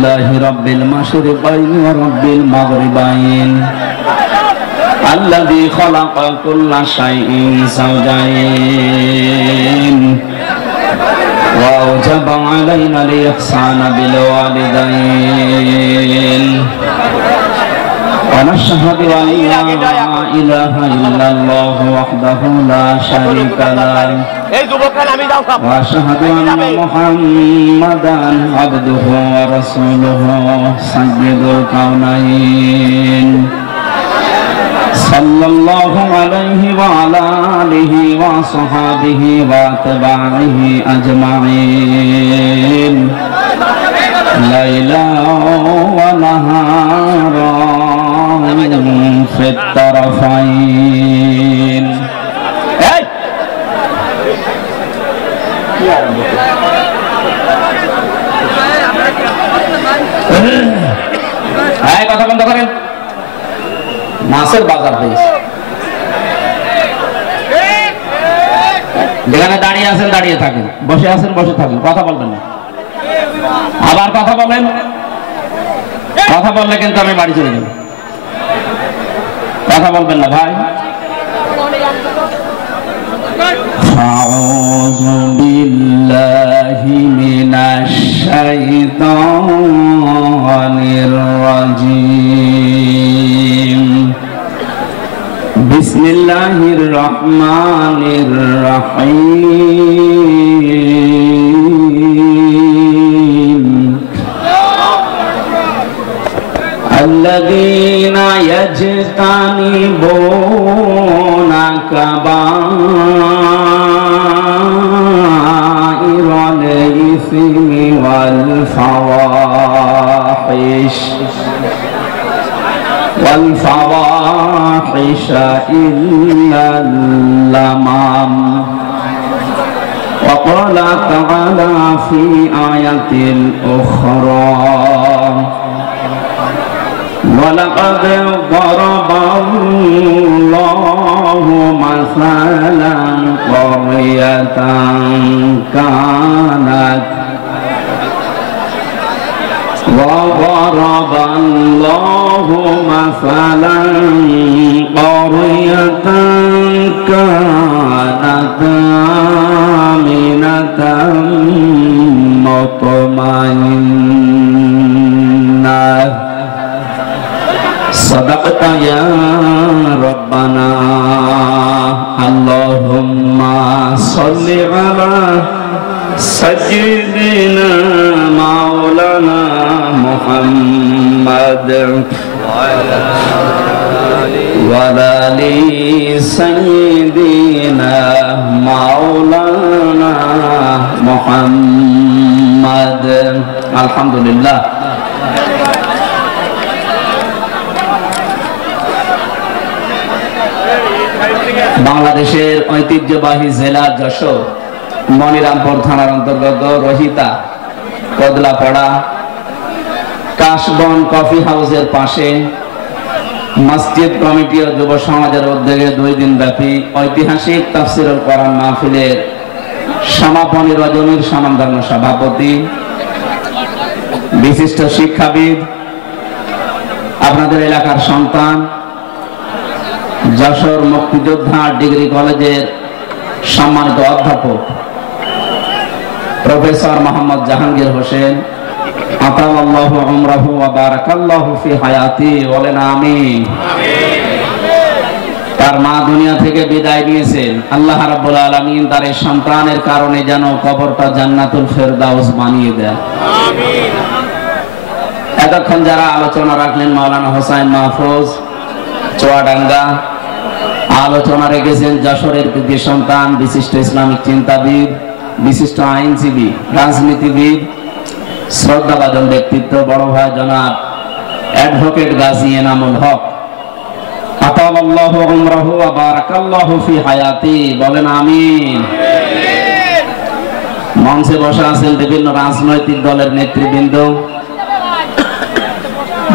لله رب المشرقين ورب المغربين الذي خلق كل شيء زوجين وأوجب علينا الإحسان بالوالدين ونشهد أن لا إله إلا الله وحده لا شريك له وأشهد أن محمدا عبده ورسوله سيد الكونين صلى الله عليه وعلى آله وصحبه وأتباعه أجمعين ليلا ونهارا في الطرفين কথা বন্ধ করেন মাছের বাজার দিয়েছে যেখানে দাঁড়িয়ে আছেন দাঁড়িয়ে থাকেন বসে আছেন বসে থাকেন কথা বলবেন না আবার কথা বলেন কথা বললে কিন্তু আমি বাড়ি চলে যাব কথা বলবেন না ভাই আউযু বিল্লাহি মিনাশ শাইতানির রাজীম বিসমিল্লাহির রহমানির রহিম الذين يجتنبون كبائر الإثم والفواحش إلا اللمم وقال تعالى في آية أخرى ولقد ضرب الله مثلا قرية كانت وضرب الله مثلا قرية كانت آمنة مطمئنة صدقت يا ربنا اللهم صل على سيدنا مولانا محمد وعلى آل سيدنا مولانا محمد الحمد لله বাংলাদেশের ঐতিহ্যবাহী জেলা যশোর মনিরামপুর থানার অন্তর্গত রহিতা কদলাপাড়া কাশবন কফি হাউসের পাশে মসজিদ কমিটি ও যুব সমাজের উদ্যোগে 2 দিন ব্যাপী ঐতিহাসিক তাফসীরুল কোরআন মাহফিলের সমাপনী রজনীর স্বনামধন্য সভাপতি বিশিষ্ট শিক্ষাবিদ আপনাদের এলাকার সন্তান যশোর মুক্তিযোদ্ধা ডিগ্রি কলেজের সম্মানিত অধ্যাপক প্রফেসর মোহাম্মদ জাহাঙ্গীর হোসেন আতাল্লাহু উমরাহু ওয়া বারাকাল্লাহু ফি হায়াতি বলেন আমিন। তার মা দুনিয়া থেকে বিদায় নিয়েছেন, আল্লাহ রাব্বুল আলামিন তার এই সন্তানের কারণে যেন কবরটা জান্নাতুল ফেরদাউস বানিয়ে দেন আমিন। এতক্ষণ যারা আলোচনা রাখলেন মাওলানা হোসেন মাহফুজ চুয়াডাঙ্গা, আলোচনা রেখেছেন যশোরের কৃতি সন্তান বিশিষ্ট ইসলামিক চিন্তাবিদ, বিশিষ্ট আইনজীবী, রাজনীতিবিদ, শ্রদ্ধাভাজন ব্যক্তিত্ব বড় ভাই জনাব অ্যাডভোকেট গাজী এনামুল হক আতাল্লাহু উমরাহু ওয়া বারাকাল্লাহু ফি হায়াতি বলেন আমিন। মঞ্চে বসা আছেন বিভিন্ন রাজনৈতিক দলের নেতৃবৃন্দ,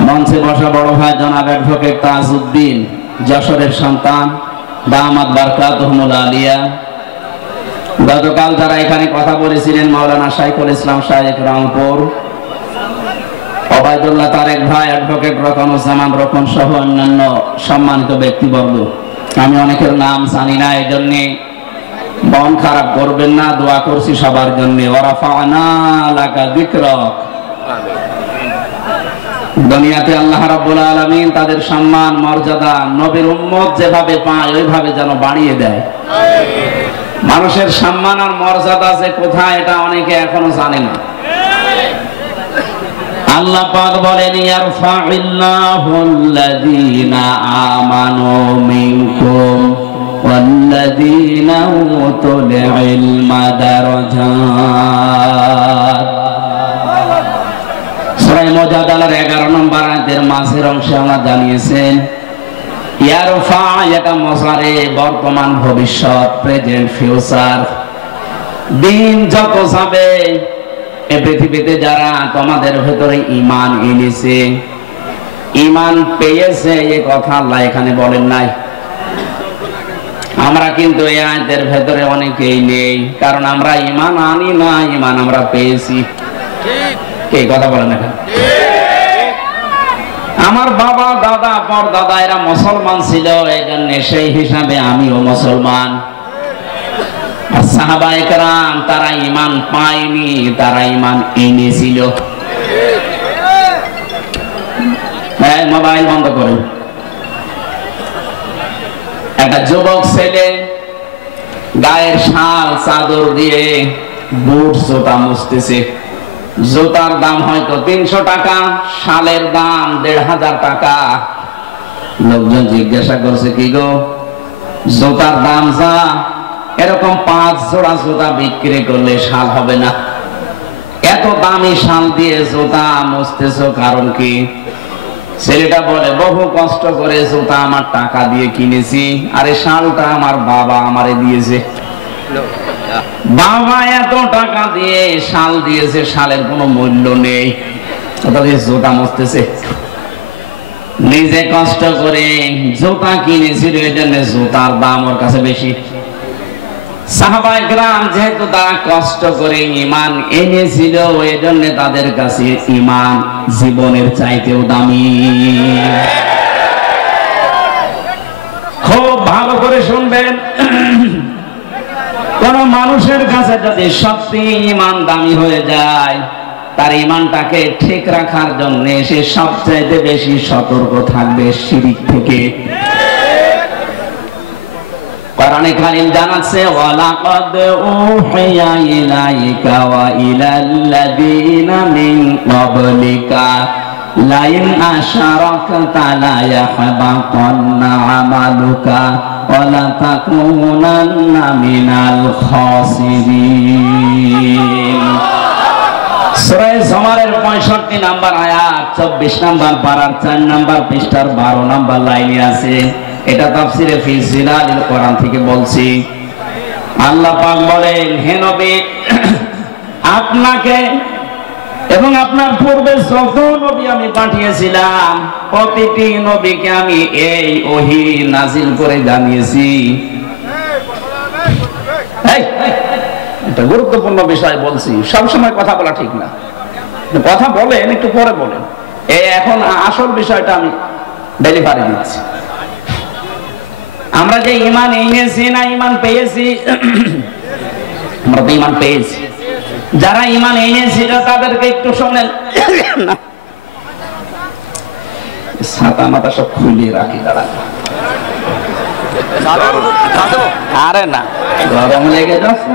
মঞ্চে বসা বড় ভাই জনাব অ্যাডভোকেট তাজউদ্দিন যশোরের সন্তান দামাত বারকাতুহুল আলিয়া, গতকাল যারা এখানে কথা বলেছিলেন মাওলানা শাইখুল ইসলাম শাইখ রংপুর, ওবায়দুল্লাহ তারেক ভাই, অ্যাডভোকেট রকনুজ্জামান রকন সহ অন্যান্য সম্মানিত ব্যক্তিবর্গ, আমি অনেকের নাম জানি না, এই জন্য মন খারাপ করবেন না, দোয়া করছি সবার জন্য। ওয়ারাফা'না লাকা যিকরাক। দুনিয়াতে আল্লাহ রাব্বুল আলামিন তাদের সম্মান মর্যাদা নবীর উম্মত যেভাবে পায় ওইভাবে যেন বাড়িয়ে দেয়। মানুষের সম্মান আর মর্যাদা যে কোথায় এটা অনেকে এখনো জানে না। আল্লাহ পাক বলেন, ইয়ারফা'িল্লাহুল্লাযীনা আমানু মিনকুম ওয়াল্লাযীনা উতুল ইলমা দারাজাত। সূরা মুজাদালার 11 নম্বর আয়াতের মাঝের অংশে আল্লাহ জানিয়েছেন, ইয়ারফা এটা মুজারে, বর্তমান ভবিষ্যৎ, প্রেজেন্ট ফিউচার। দিন যত যাবে এই পৃথিবীতে যারা তোমাদের ভেতরে ঈমান এনেছে, ঈমান পেয়েছে, এই কথা আল্লাহ এখানে বলেন নাই। আমরা কিন্তু এই আয়াতের ভেতরে অনেকেই নেই, কারণ আমরা ঈমান আনি না, ঈমান আমরা পেয়েছি। কে কথা বলেন এখন? আমার বাবা দাদা পরদাদা এরা মুসলমান ছিল, এই জন্য সেই হিসাবে আমিও মুসলমান। আর সাহাবায়ে কেরাম তারা ঈমান পায়নি, তারা ঈমান এনেছিল। হ্যাঁ, মোবাইল বন্ধ করুন। একটা যুবক ছেলে গায়ের শাল চাদর দিয়ে বুট জুতা মুছতেছে। জুতার দাম হয়তো 300 টাকা, শালের দাম 1500 টাকা। লোকজন জিজ্ঞাসা করছে, কি গো, জুতার দাম যা, এরকম 5 জোড়া জুতা বিক্রি করলে শাল হবে না? এত দামি শাল দিয়ে জুতা মুছতেছো কারণ কি? ছেলেটা বলে, বহু কষ্ট করে জুতা আমার টাকা দিয়ে কিনেছি, আর এই শালটা আমার বাবা আমারে দিয়েছে। বাবা এত টাকা দিয়ে শাল দিয়েছে, শালের কোনো মূল্য নেই, জুতা মুছতেছে। নিজে কষ্ট করে জুতা কিনেছিল, এই জন্য জুতার দাম ওর কাছে বেশি। সাহাবায়ে কেরাম যেহেতু তারা কষ্ট করে ঈমান এনেছিল, এই জন্য তাদের কাছে ঈমান জীবনের চাইতেও দামি। খুব ভালো করে শুনবেন, কোন মানুষের কাছে যদি সত্যি ঈমান দামি হয়ে যায়, তার ঈমানটাকে ঠিক রাখার জন্য সে সবচাইতে বেশি সতর্ক থাকবে শিরক থেকে। কোরআনে কারীম জানাচ্ছে, ওয়ালাকাদ উহিয়া ইলাইকা ওয়া ইলাল্লাযীনা মিন ক্বাবলিকা লাইন আশরাকতা লা ইয়াহবাতান্না আমালুকা ওয়া লা তাকুনান্না মিনাল খাসিরিন। সূরা জুমারের 65 নম্বর আয়াত, 24 নম্বর পারার 4 নম্বর পৃষ্ঠার 12 নম্বর লাইনে আছে। এটা তাফসিরে ফি জিলালিল কোরআন থেকে বলছি। আল্লাহ পাক বলেন, হে নবী, আপনাকে এবং আপনার পূর্বে যত নবী আমি পাঠিয়েছিলাম, প্রতিটি নবীকে আমি এই ওহী নাজিল করে জানিয়েছি। এটা গুরুত্বপূর্ণ বিষয় বলছি, সব সময় কথা বলা ঠিক না। কথা বলেন, একটু পরে বলেন। এখন আসল বিষয়টা আমি ডেলিভারি দিচ্ছি। আমরা যে ঈমান এনেছি না ঈমান পেয়েছি? আমরা তো ঈমান পেয়েছি। যারা ঈমান এনেছিল তাদেরকে একটু শোনেন। ছাতা মাথা সব খুলে রাখি, দাঁড়া। আরে না, গরম লেগে যাচ্ছে।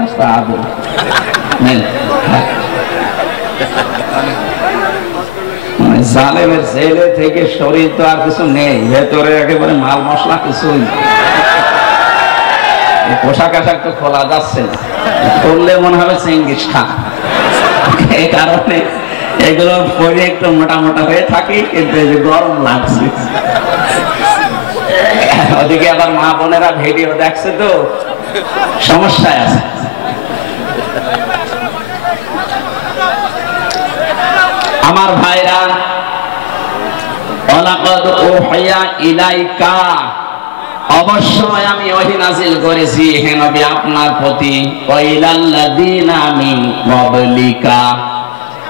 জালেমের ছেলে থেকে শরীর তো আর কিছু নেই, ভেতরে একেবারে মাল মশলা কিছুই। পোশাক আশাক তো খোলা যাচ্ছে না, করলে মনে হবে চেঙ্গিস খান। এই কারণে এগুলো পরে একটু মোটা মোটা হয়ে থাকি, কিন্তু এই যে গরম লাগছে। ওদিকে আবার মা বোনেরা ভিডিও দেখছে তো, সমস্যায় আছে। আমার ভাইরা, ওয়ালাকাদ উহিয়া ইলাইকা, অবশ্যই আমি ওহী নাযিল করেছি হে নবী আপনার প্রতি, ওয়া ইলাল্লাযীনা মিন ক্বাবলিকা,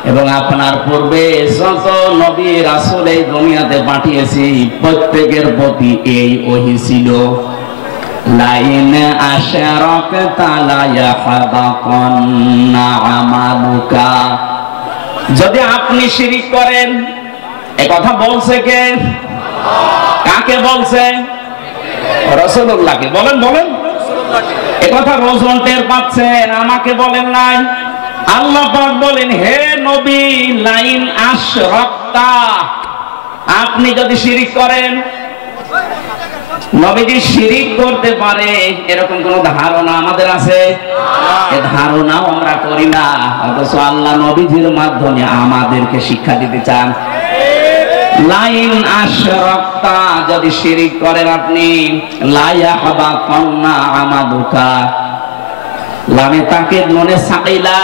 এবং আপনার পূর্বে যত নবী রাসূল এই দুনিয়াতে পাঠিয়েছি প্রত্যেকের প্রতি এই ওহী ছিল, লাইন আশরাকতা লা ইয়াহবাতান্না আমালুকা, যদি আপনি শিরিক করেন। এই কথা বলছে কে? কাকে বলছে? রাসূলুল্লাহকে। বলেন বলেন, এই কথা রোজন টের পাচ্ছেন, আমাকে বলেন নাই। আল্লাহ পাক বলেন, হে নবী, লাইন আশরাকতা, আপনি যদি শিরিক করেন। নবীজি শিরিক করতে পারে এরকম কোন ধারণা আমাদের আছে? এই ধারণাও আমরা করি না, অথচ আল্লাহ নবীজির মাধ্যমে আমাদেরকে শিক্ষা দিতে চান। লাইন আশরাকতা, যদি শিরিক করেন আপনি, লা ইয়াহবাতান্না আমালুকা, লামে তাকিদ নুনে সাকিলা,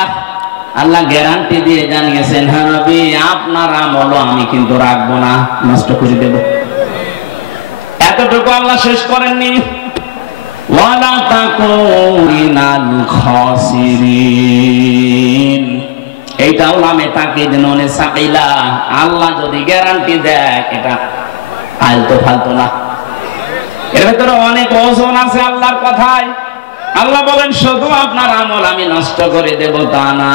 আল্লাহ গ্যারান্টি দিয়ে জানিয়েছেন, হ্যাঁ নবী, আপনার আমল আমি কিন্তু রাখবো না, নষ্ট করে দেব। এতটুকু আল্লাহ শেষ করেননি, ওয়ালা তাকুনাল খাসিরিন, এইটাও লামে তাকিদ নুনে সাকিলা, আল্লাহ যদি গ্যারান্টি দেয় এটা আলতো ফালতো না। এর ভিতরে অনেক ওজন আছে আল্লাহর কথায়। আল্লাহ বলেন, শুধু আপনার আমল আমি নষ্ট করে দেব তা না,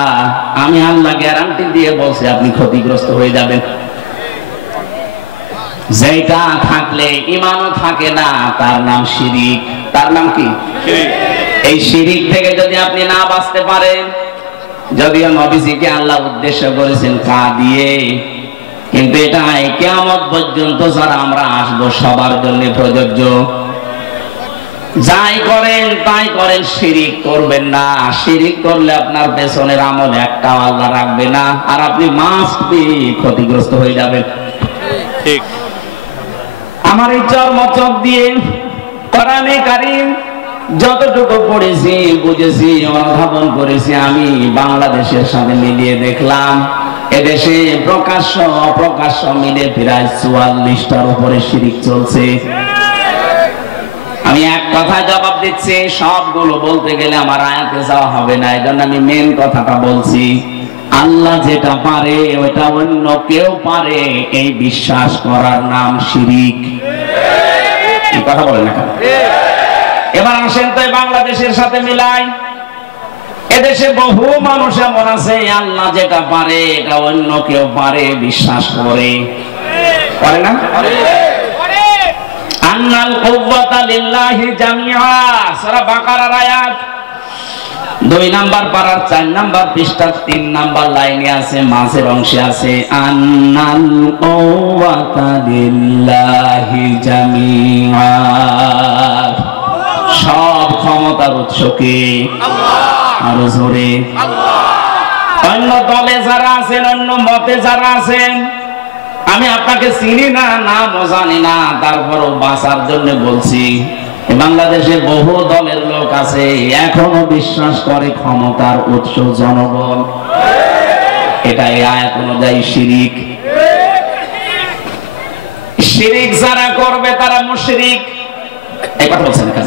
আমি আল্লাহ গ্যারান্টি দিয়ে বলছি আপনি ক্ষতিগ্রস্ত হয়ে যাবেন। যেটা থাকলে ঈমানও থাকে না, তার নাম শিরিক। তার নাম কি? শিরিক। এই শিরিক থেকে যদি আপনি না বাঁচতে পারেন, যদিও নবীজিকে আল্লাহ উদ্দেশ্য করেছেন কা দিয়ে, কিন্তু এটা কিয়ামত পর্যন্ত যারা আমরা আসবো সবার জন্য প্রযোজ্য। যাই করেন তাই করেন, শিরিক করবেন না। শিরিক করলে আপনার পেছনের আমল একটাও আল্লাহ রাখবে না, আর আপনি মাস্ট বি ক্ষতিগ্রস্ত হয়ে যাবেন। ঠিক। আমার এই চর্মচক দিয়ে কোরআনে কারীম যতটুকু পড়েছি, বুঝেছি, অনুধাবন করেছি, আমি বাংলাদেশের সাথে মিলিয়ে দেখলাম এদেশে প্রকাশ্য অপ্রকাশ্য মিলে প্রায় ৪৪টার উপরে শিরিক চলছে। আমি এক কথা জবাব দিচ্ছি, সবগুলো বলতে গেলে আমার আয়াতে যাওয়া হবে না, এই জন্য আমি মেন কথাটা বলছি। আল্লাহ যেটা পারে ওইটা অন্য কেউ পারে, এই বিশ্বাস করার নাম শিরিক। কথা বলেন না? এবার আসেন তো বাংলাদেশের সাথে মিলাই। এদেশে বহু মানুষ এমন আছে আল্লাহ যেটা পারে এটা অন্য কেউ পারে বিশ্বাস করে, করে না? আন্নাল কুওয়াতা লিল্লাহি জামিআ, সূরা বাকারার আয়াত 2 নাম্বার পারার 4 নাম্বার পৃষ্ঠার 3 নাম্বার লাইনে আছে, মাঝের অংশে আছে আন্নাল কুওয়াতা লিল্লাহি জামিআ, সব ক্ষমতার উৎস কে? আল্লাহ। আরো জোরে আল্লাহ। অন্য দলে যারা আছেন, অন্য মতে যারা আছেন, আমি আপনাকে চিনি না, নামও জানি না, তারপরও বাঁচার জন্য বলছি, বাংলাদেশে বহু দলের লোক আছে এখনো বিশ্বাস করে ক্ষমতার উৎস জনগণ। এটা এই আয়াত অনুযায়ী শিরিক। শিরিক যারা করবে তারা মুশরিক। এই কথা বলছেন না?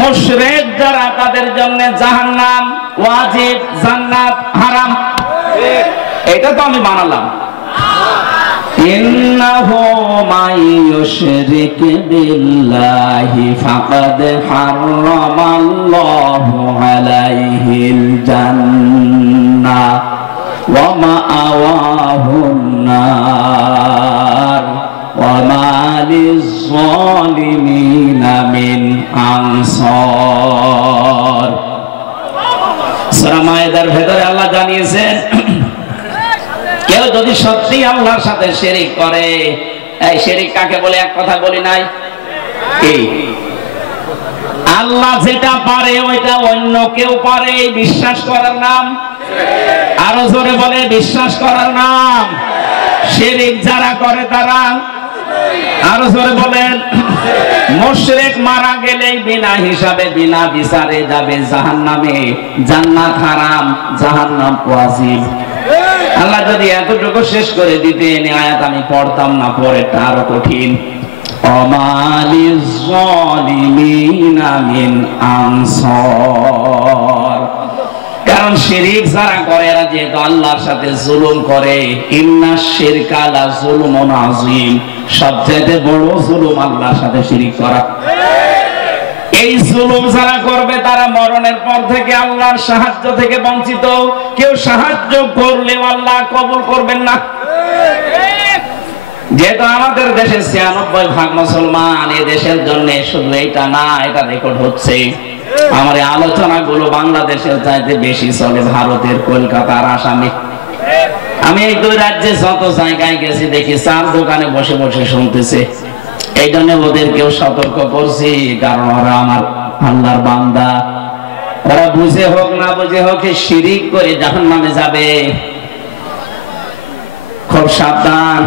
মুশরিক যারা, তাদের জন্য জাহান্নাম ওয়াজিব, জান্নাত হারাম। এটা তো আমি বানালাম। ইন্নাহু মান ইউশরিক বিল্লাহি ফাকাদ হারামাল্লাহু আলাইহিল জান্নাহ ওয়া মাআওয়াহুন নার ওয়া মা লিয-যালিমিনা মিন আনসার। সূরা মায়েদার ভেতরে আল্লাহ জানিয়েছেন, কেউ যদি সত্যি আল্লাহর সাথে শিরিক করে, এই শিরিক কাকে বলে এক কথা বলি নাই? কি? আল্লাহ যেটা পারে ওইটা অন্য কেউ পারে, বিশ্বাস করার নাম। আরো জোরে বলে, বিশ্বাস করার নাম শিরিক। যারা করে তারা, আরো জোরে বলেন, মুশরিক মারা গেলে বিনা হিসাবে বিনা বিচারে যাবে জাহান্নামে। জান্নাত হারাম, জাহান্নাম ওয়াজিব। আল্লাহ যদি এতটুকু শেষ করে দিতেন, আয়াত আমি পড়তাম না, পরেরটা আরো কঠিন। অমালিয-যালিমিনা মিন আনসার। কারণ কারণ শিরিক যারা করে এরা যেহেতু আল্লাহর সাথে জুলুম করে, ইন্নাশ শিরকা লা যুলমুন আযীম, সবচেয়ে বড় জুলুম আল্লাহর সাথে শিরিক করা। এই জুলুম যারা করবে তারা মরণের পর থেকে আল্লাহর সাহায্য থেকে বঞ্চিত। কেউ সাহায্য করলেও আল্লাহ কবুল করবেন না। যেহেতু আমাদের দেশে ৯৬% মুসলমান, এই দেশের জন্য শুধু এইটা না, এটা রেকর্ড হচ্ছে। আমার এই আলোচনাগুলো বাংলাদেশের চাইতে বেশি চলে ভারতের, কলকাতার, আসামে। আমি এই দুই রাজ্যে যত জায়গায় গেছি দেখি চার দোকানে বসে বসে শুনতেছে। এই জন্য ওদেরকেও সতর্ক করছি, কারণ ওরা আমার আল্লাহর বান্দা। ওরা বুঝে হোক না বুঝে হোক শিরিক করে জাহান্নামে যাবে। খুব সাবধান।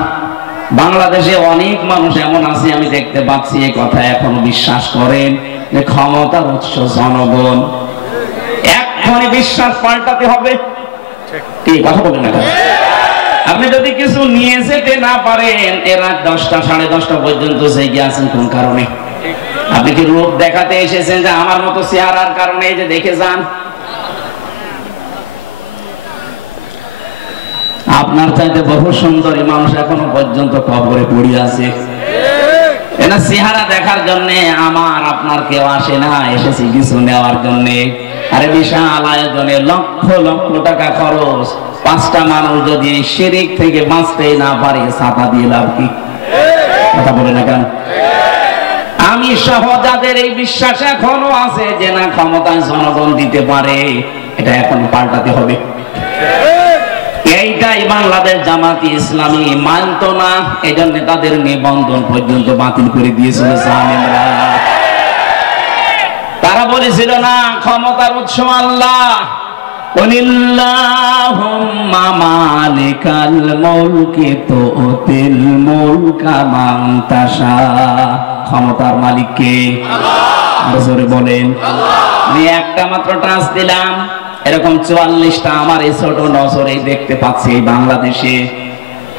বাংলাদেশে অনেক মানুষ এমন আছে, আমি দেখতে পাচ্ছি, এই কথা এখনো বিশ্বাস করেন যে ক্ষমতার উৎস জনগণ। এখনই বিশ্বাস পাল্টাতে হবে। কি কথা বলেন না? আপনি যদি কিছু নিয়ে যেতে না পারেন, এরা 10টা 10:30 পর্যন্ত জেগে আছেন কোন কারণে? আপনি কি রূপ দেখাতে এসেছেন যে আমার মতো চেহারার কারণে? এই যে দেখে যান, আপনার চাইতে বহু সুন্দরী মানুষ এখনো পর্যন্ত কবরে পড়ে আছে। এটা চেহারা দেখার জন্য আমার আপনার কেউ আসে না, এসেছি কিছু নেওয়ার জন্য। আরে বিশাল আয়োজনে লক্ষ লক্ষ টাকা খরচ, 5টা মানুষ যদি শিরিক থেকে বাঁচতে না পারে, ছাতা দিয়ে লাভ কি? কথা বলে না কেন? আমি সহ যাদের এই বিশ্বাস এখনো আছে যে না ক্ষমতায় জনগণ দিতে পারে, এটা এখন পাল্টাতে হবে। এইটাই বাংলাদেশ জামাতি ইসলামী মানত না, এই জন্য তাদের নিবন্ধন পর্যন্ত বাতিল করে দিয়েছিল জালেমরা। তারা বলেছিল না ক্ষমতার উৎস আল্লাহ, কুলিল্লাহুম্মা মালিকাল মুলকি তুতিল মুলকা মান তাশা। ক্ষমতার মালিক কে? আল্লাহ। জোরে বলেন আল্লাহ। আমি একটা মাত্র টাচ দিলাম, এরকম 44টা আমার এই ছোট নজরে দেখতে পাচ্ছি এই বাংলাদেশে।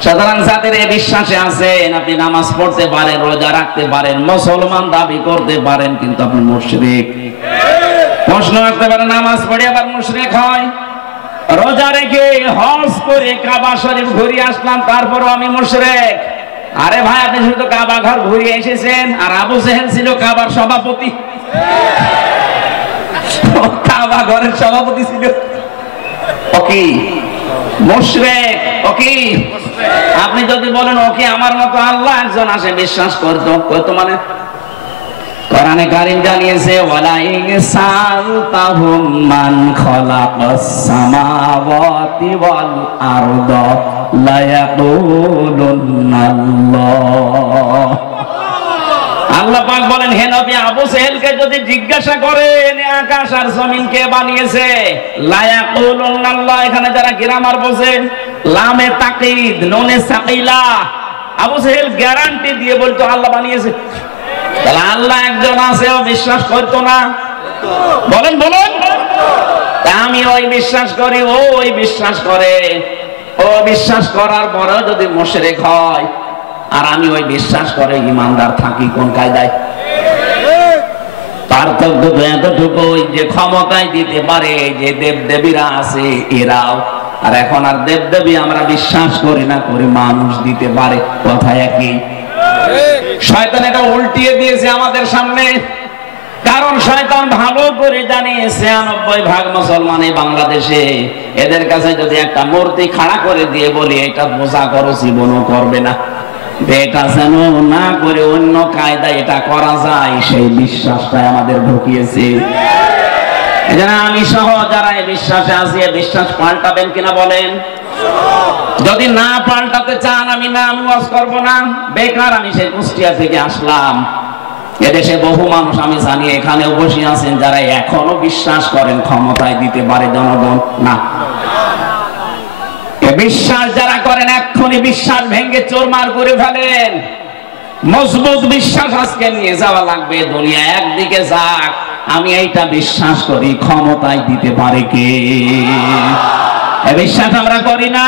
সাধারণ জাতির এই বিশ্বাসে আছেন, আপনি নামাজ পড়তে পারেন, রোজা রাখতে পারেন, মুসলমান দাবি করতে পারেন, কিন্তু আপনি মুশরিক। প্রশ্ন রাখতে পারেন, নামাজ পড়ে আবার মুশরিক হয়, রোজা রেখে হজ করে কাবা শরীফ ঘুরে আসলাম, তারপরও আমি মুশরিক। আরে ভাই, আপনি শুধু কাবা ঘর ঘুরে এসেছেন, আর আবু জেহেল ছিল কাবার সভাপতি। কাবা ঘরের সভাপতি ছিল, ওকে মুশরিক। ওকে আপনি যদি বলেন ওকে আমার মতো আল্লাহ একজন আসে বিশ্বাস করতো, কত মানে কোরআনে কারীম জানিয়েছে, ওয়ালা ইনসালতাহুম মান খালাকাস সামাওয়াতি ওয়াল আরদা লা ইয়াকুলুনাল্লাহ। আল্লাহ পাক বলেন, হে নবী, আবু জেহেলকে যদি জিজ্ঞাসা করেন আকাশ আর জমিন কে বানিয়েছে, লা ইয়াকুলুনাল্লাহ। এখানে যারা গ্রামার বোঝেন, লামে তাকিদ নুনে সাকিলা, আবু জেহেল গ্যারান্টি দিয়ে বলতো আল্লাহ বানিয়েছে। তাহলে আল্লাহ একজন আছে, ও বিশ্বাস করতো না? বলেন বলুন। আমি ওই বিশ্বাস করি, ও ওই বিশ্বাস করে। ও বিশ্বাস করার পরেও যদি মুশরিক হয়, আর আমি ওই বিশ্বাস করে ইমানদার থাকি, কোন কায়দায়? পার্থক্য তো এতটুকুই যে ক্ষমতায় দিতে পারে যে দেবদেবীরা আছে এরাও, আর এখন আর দেবদেবী আমরা বিশ্বাস করি না, করি মানুষ দিতে পারে, কথা একই। শয়তান এটা উল্টিয়ে দিয়েছে আমাদের সামনে, কারণ শয়তান ভালো করে জানে ৯৬% মুসলমান এই বাংলাদেশে, এদের কাছে যদি একটা মূর্তি খাড়া করে দিয়ে বলি এটা পূজা করো, জীবনও করবে না। এটা যেন না করে অন্য কায়দা এটা করা যায়, সেই বিশ্বাসটা আমাদের ঢুকিয়েছে। এজন্য আমি সহ যারা এই বিশ্বাসে আছি, বিশ্বাস পাল্টাবেন কিনা বলেন? যদি না পাল্টাতে চান, আমি নাম ওয়াজ করব না। বেকার আমি সেই কুষ্টিয়া থেকে আসলাম। এদেশে বহু মানুষ আমি জানি এখানেও বসে আছেন যারা এখনো বিশ্বাস করেন ক্ষমতায় দিতে পারে জনগণ। না, বিশ্বাস যারা করেন এক্ষুনি বিশ্বাস ভেঙে চোরমার করে ফেলেন। মজবুত বিশ্বাস আজকে নিয়ে যাওয়া লাগবে। দুনিয়া একদিকে যাক, আমি এইটা বিশ্বাস করি ক্ষমতায় দিতে পারে কে। বিশ্বাস আমরা করি না।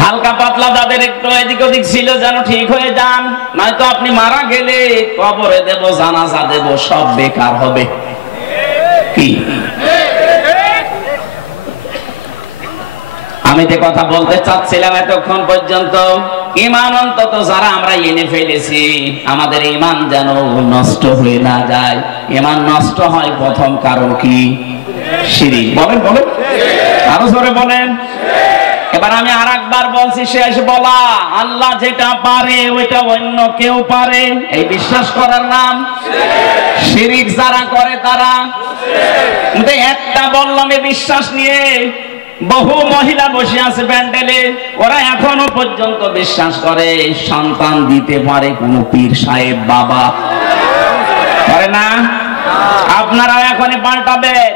হালকা পাতলা যাদের একটু এদিক ওদিক ছিল যেন ঠিক হয়ে যান, নয়তো আপনি মারা গেলে কবরে দেব, জানাজা দেব, সব বেকার হবে। কি আমি যে কথা বলতে চাচ্ছিলাম এতক্ষণ পর্যন্ত, ঈমান অন্তত যারা আমরা এনে ফেলেছি, আমাদের ঈমান যেন নষ্ট হয়ে না যায়। ঈমান নষ্ট হয় প্রথম কারণ কি? শিরক। বলেন বলেন, আরো জোরে বলেন। এবার আমি আরেকবার বলছি, শেষ বলা, আল্লাহ যেটা পারে ওইটা অন্য কেউ পারে, এই বিশ্বাস করার নাম শিরক। যারা করে তারা, কিন্তু একটা বললাম এই বিশ্বাস নিয়ে বহু মহিলা বসে আছে প্যান্ডেলে, ওরা এখনো পর্যন্ত বিশ্বাস করে সন্তান দিতে পারে কোন পীর সাহেব বাবা, করে না? আপনারাও এখনই পাল্টাবেন।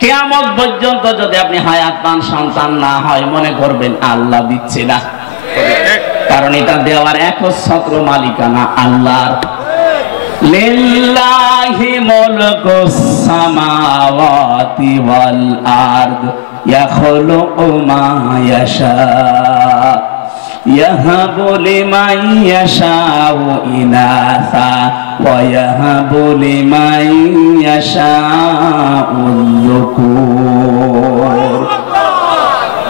কিয়ামত পর্যন্ত যদি আপনি হায়াত পান, সন্তান না হয়, মনে করবেন আল্লাহ দিচ্ছে না, কারণ এটা দেওয়ার একচ্ছত্র মালিকানা আল্লাহর। লিল্লাহি মুলকুস সামাওয়াতি ওয়াল আরদ ইয়াখলুকু মা ইয়াশা ইয়াহাবু লিমান ইয়াশাউ ইনাসা ওয়া ইয়াহাবু লিমান ইয়াশাউ যুকুর।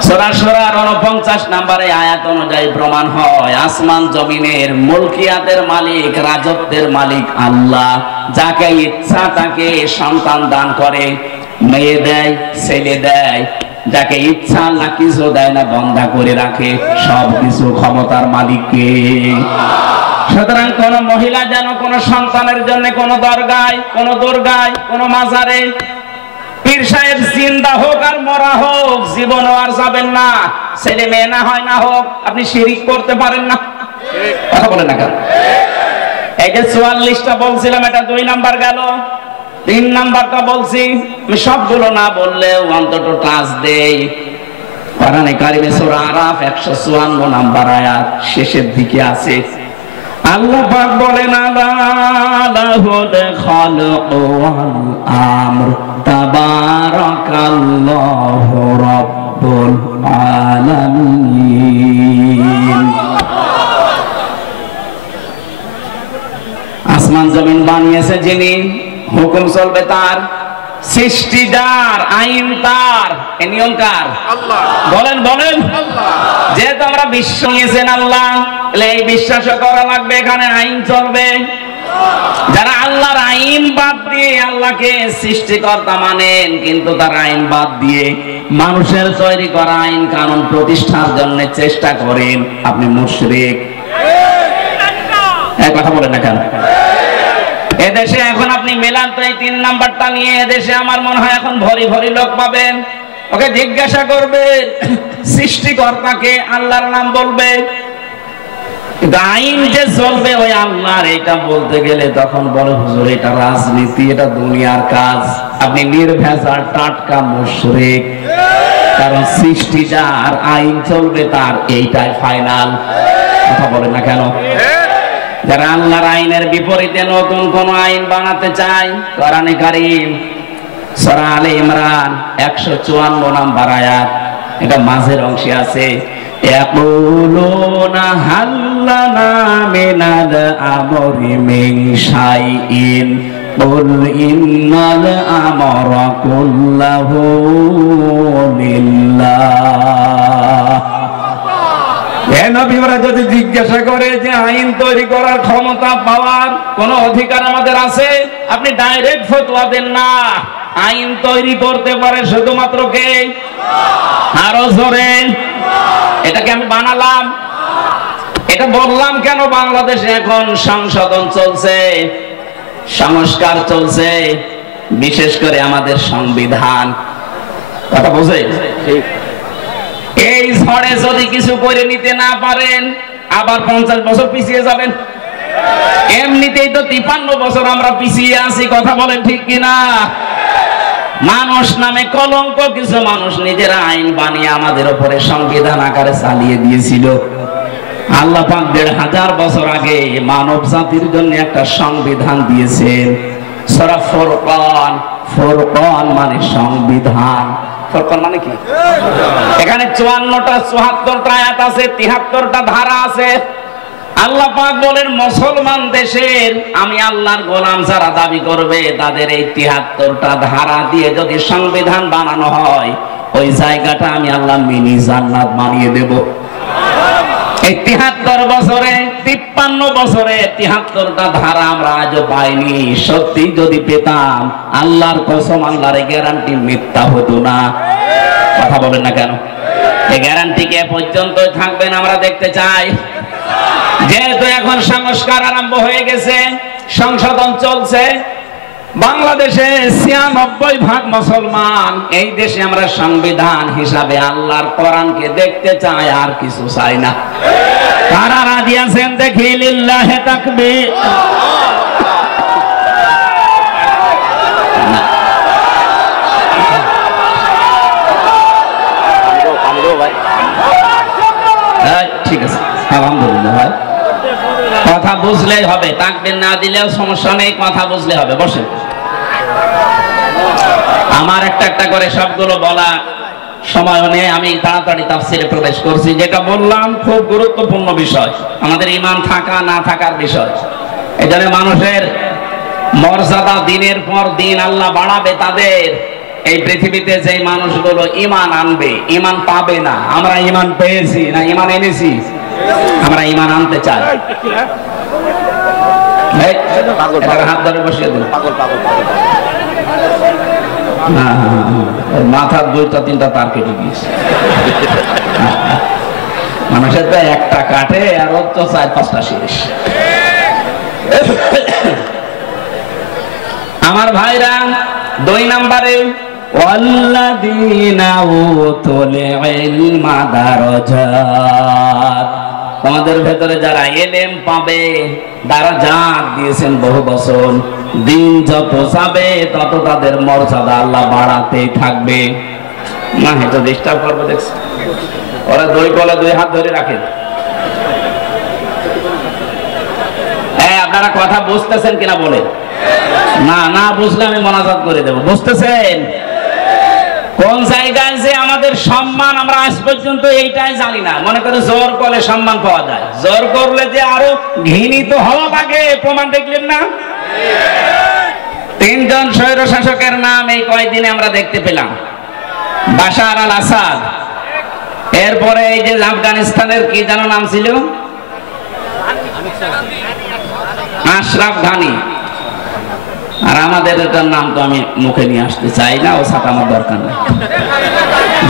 সূরা সূরার 49 নম্বরে আয়াত অনুযায়ী প্রমাণ হয় আসমান জমিনের মুলকিয়াতের মালিক, রাজত্বের মালিক আল্লাহ। যাকে ইচ্ছা তাকে সন্তান দান করে, মেয়ে দেয়, ছেলে দেয়। যাকে ইচ্ছা আল্লাহ কিছু দেয় না, বন্ধা করে রাখে। সব কিছু ক্ষমতার মালিককে। সুতরাং কোন মহিলা যেন কোন সন্তানের জন্য কোন দরগায়, কোন দুর্গায়, কোন মাজারে পীর সাহেব জিন্দা হোক আর মরা হোক, জীবনও আর যাবেন না। ছেলে মেয়ে না হয় না হোক, আপনি শিরিক করতে পারেন না। কথা বলেন না কেন? এই যে 44টা বলছিলাম, এটা 2 নাম্বার গেল। 3 নাম্বারটা বলছি, আমি সবগুলো না বললেও অন্তত টাচ দেই। কোরআনে কারিমে সূরা আরাফ 154 নাম্বার আয়াত শেষের দিকে আছে। আল্লাহ পাক বলেন, আলা লাহুল খালকু ওয়াল আমর তাবারাকাল্লাহু রাব্বুল আলামিন। আসমান জমিন বানিয়েছে যিনি, হুকুম চলবে তার, সৃষ্টি যার, আইন তার, এ নিয়ম কার? আল্লাহ। বলেন বলেন। যেহেতু আমরা বিশ্বাস নিয়েছেন আল্লাহ, তাহলে এই বিশ্বাস করা লাগবে এখানে আইন চলবে। যারা আল্লাহর আইন বাদ দিয়ে আল্লাহকে সৃষ্টিকর্তা মানেন, কিন্তু তার আইন বাদ দিয়ে মানুষের তৈরি করা আইন কানুন প্রতিষ্ঠার জন্য চেষ্টা করেন, আপনি মুশরিক। এই কথা বলেন না কেন? এদেশে এখন আপনি মেলান তো এই 3 নাম্বারটা নিয়ে, এদেশে আমার মনে হয় এখন ভরি ভরি লোক পাবেন। ওকে জিজ্ঞাসা করবে সৃষ্টিকর্তাকে, আল্লাহর নাম বলবে, আইন যে চলবে ওই আল্লাহর, এটা বলতে গেলে তখন বলে হুজুর এটা রাজনীতি, এটা দুনিয়ার কাজ। আপনি নির্ভেজাল টাটকা মুশরিক। কারণ সৃষ্টি যার, আইন চলবে তার, এইটাই ফাইনাল। কথা বলেন না কেন? যারা আল্লাহর আইনের বিপরীতে নতুন কোন আইন বানাতে চায়, কোরআনে কারীম সূরা আলে ইমরান 154 নাম্বার আয়াত, এটা মাঝের অংশে আছে, ইয়াকুলুনা হাল্লানা মিনাল আমরি মিন শাইইন কুল ইন্নাল আমরা কুল্লাহু লিল্লাহ। নবীরা যদি জিজ্ঞাসা করে যে আইন তৈরি করার ক্ষমতা পাওয়ার কোন অধিকার আমাদের আছে, আপনি ডাইরেক্ট ফতোয়া দেন না। আইন তৈরি করতে পারে শুধুমাত্র কে? আরো জোরে। এটাকে আমি বানালাম, এটা বললাম কেন? বাংলাদেশে এখন সংশোধন চলছে, সংস্কার চলছে, বিশেষ করে আমাদের সংবিধান। কথা বোঝে? এই ঝড়ে যদি কিছু করে নিতে না পারেন, আবার 50 বছর পিছিয়ে যাবেন। এমনিতেই তো 53 বছর আমরা পিছিয়ে আছি। কথা বলেন ঠিক কিনা? মানুষ নামে কলঙ্ক কিছু মানুষ নিজেরা আইন বানিয়ে আমাদের উপরে সংবিধান আকারে চালিয়ে দিয়েছিল। আল্লাহ পাক 1500 বছর আগে মানব জাতির জন্য একটা সংবিধান দিয়েছেন। সূরা ফুরকান, ফুরকান মানে সংবিধান। ফুরকান মানে কি? এখানে 54টা 74টা আয়াত আছে, 73টা ধারা আছে। আল্লাহ পাক বলেন মুসলমান দেশের আমি আল্লাহর গোলাম যারা দাবি করবে তাদের এই ৭৩টা ধারা দিয়ে যদি সংবিধান বানানো হয় ওই জায়গাটা আমি আল্লাহ মিনি জান্নাত বানিয়ে দেব। এই ৭৩ বছরে ৫৩ বছরে ৭৩টা ধারা আমরা আজও পাইনি। সত্যি যদি পেতাম আল্লাহর কসম আল্লাহর গ্যারান্টি মিথ্যা হতো না। কথা বলেন না কেন? এই গ্যারান্টি কে পর্যন্ত থাকবেন আমরা দেখতে চাই। যেহেতু এখন সংস্কার আরম্ভ হয়ে গেছে, সংশোধন চলছে, বাংলাদেশে ৯৬% মুসলমান, এই দেশে আমরা সংবিধান হিসাবে আল্লাহর কোরআনকে দেখতে চাই, আর কিছু চাই না। কারা রাজি আছেন দেখি? লিল্লাহি তাকবীর। ঠিক আছে, আলহামদুলিল্লাহ ভাই, কথা বুঝলেই হবে, তাকবীর না দিলেও সমস্যা নেই, কথা বুঝলে হবে। বসেন, আমার একটা একটা করে সবগুলো বলা সময় নেই, আমি তাড়াতাড়ি তাফসিরে প্রবেশ করছি। যেটা বললাম খুব গুরুত্বপূর্ণ বিষয়, আমাদের ঈমান থাকা না থাকার বিষয়। এজন্য মানুষের মর্যাদা দিনের পর দিন আল্লাহ বাড়াবে তাদের। এই পৃথিবীতে যে মানুষগুলো ঈমান আনবে, ঈমান পাবে না। আমরা ঈমান পেয়েছি না ঈমান এনেছি? আমরা ঈমান আনতে চাই। হাত ধরে বসিয়ে দিন। মাথার ২-৩টা তার কেটে দিয়েছে। মানুষের তো একটা কাটে আর ওর তো ৪-৫টা শেষ। আমার ভাইরা, ২ নম্বরে ওয়াল্লাযীনা উতুল ইলমা দারাজাত, তোমাদের ভেতরে যারা ইলম পাবে দারাজাত দিয়েছেন বহু বছর। দিন যত যাবে তত তাদের মর্যাদা আল্লাহ বাড়াতেই থাকবে। না এটা ডিস্টার্ব করবে দেখছি। ওরা ২ বলে ২ হাত ধরে রাখেন। আপনারা কথা বুঝতেছেন কিনা বলেন? না না বুঝলে আমি মোনাজাত করে দেব। বুঝতেছেন? কোন জায়গায় যে আমাদের সম্মান আমরা আজ পর্যন্ত এইটাই জানি না। মনে করে জোর করলে সম্মান পাওয়া যায়, জোর করলে যে আরো ঘৃণিত হওয়া লাগে। প্রমাণ দেখলেন না? ৩ জন স্বৈর শাসকের নাম এই কয়েকদিনে আমরা দেখতে পেলাম। বাশার আল আসাদ, এরপরে এই যে আফগানিস্তানের কি যেন নাম ছিল, আশরাফ ঘানি, আর আমাদের এটার নাম তো আমি মুখে নিয়ে আসতে চাই না, ও ছাপানোর দরকার নেই।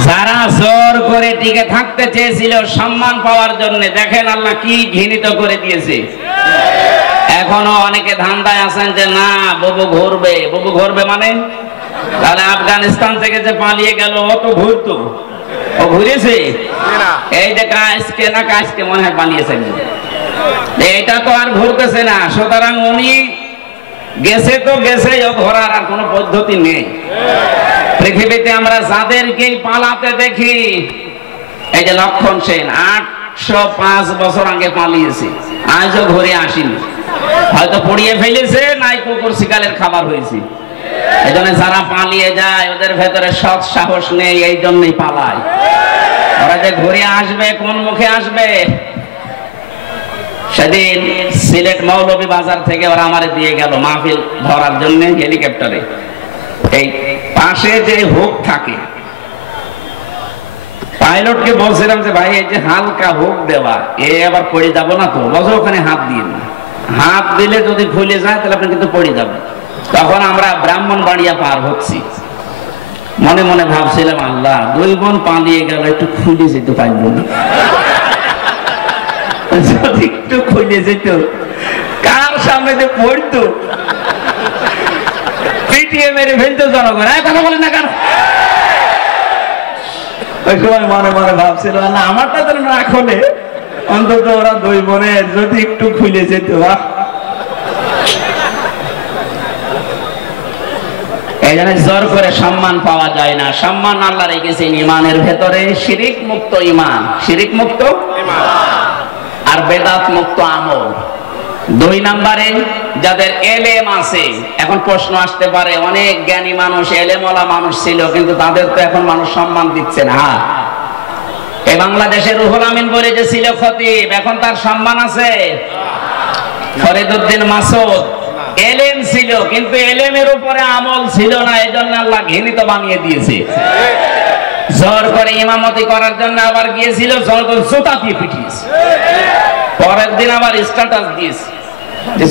যারা জোর করে টিকে থাকতে চেয়েছিল সম্মান পাওয়ার জন্য, দেখেন আল্লাহ কি ঘৃণিত করে দিয়েছে। এখনো অনেকে ধান্দায় আছেন যে না বুবু ঘুরবে। বুবু ঘুরবে মানে? তাহলে আফগানিস্তান থেকে যে পালিয়ে গেল ও তো ঘুরতো, ও ঘুরেছে। এই যে কাজকে না কাজকে মনে হয় পালিয়েছে, এটা তো আর ঘুরতেছে না। সুতরাং উনি গেছে তো গেছে, ও ঘোরার আর কোনো পদ্ধতি নেই। পৃথিবীতে আমরা যাদেরকে পালাতে দেখি, এই যে লক্ষণ সেন ৮০৫ বছর আগে পালিয়েছে, আজও ঘুরে আসেনি। হয়তো পড়িয়ে ফেলেছে, নাই কুকুর শিকারের খাবার হয়েছে। এই জন্য যারা পালিয়ে যায় ওদের ভেতরে সৎ সাহস নেই, এই জন্যই পালায়। ওরা যে ঘুরে আসবে কোন মুখে আসবে? সেদিন সিলেট মৌলভী বাজার থেকে ওরা আমারে দিয়ে গেল মাহফিল ধরার জন্য হেলিকপ্টারে। এই পাশে যে হুক থাকে, পাইলটকে বলছিলাম যে ভাই এই যে হালকা হুক দেওয়া, এ আবার পড়ে যাবো না তো? বলছে ওখানে হাত দিয়ে না, হাত দিলে যদি খুলে যায় তাহলে আপনি কিন্তু পড়ে যাবেন। তখন আমরা ব্রাহ্মণবাড়িয়া পার হচ্ছি, মনে মনে ভাবছিলাম আল্লাহ ২ বোন পালিয়ে গেল, একটু খুলে যেতে পারবো না। যদি একটু খুলে যেত, কার সামনে যে পড়তো, পিটিয়ে মেরে ফেলতো জনগণ। কথা বলেন না কেন? ওই সময় মনে মনে ভাবছিল না আমারটা যেন না খোলে, অন্তত ওরা ২ বোনের যদি একটু খুলে যেত। এই জন্য জোর করে সম্মান পাওয়া যায় না। সম্মান আল্লাহ রেখেছেন ঈমানের ভেতরে, শিরিক মুক্ত ঈমান, শিরিক মুক্ত ঈমান আর বেদাত মুক্ত আমল। ২ নম্বরে যাদের এলেম আছে। এখন প্রশ্ন আসতে পারে, অনেক জ্ঞানী মানুষ, এলেমওয়ালা মানুষ ছিল, কিন্তু তাদের তো এখন মানুষ সম্মান দিচ্ছে না। এই বাংলাদেশের রুহুল আমিন বলে যে ছিল খতিব, এখন তার সম্মান আছে? ফরিদউদ্দিন মাসুদ এলেম ছিল, কিন্তু এলেমের উপরে আমল ছিল না, এজন্য আল্লাহ ঘৃণিত বানিয়ে দিয়েছে। জোর করে ইমামতি করার জন্য আবার গিয়েছিল, জোর করে জুতা দিয়ে পিটিয়েছে। পরের দিন আবার স্ট্যাটাস দিয়েছে,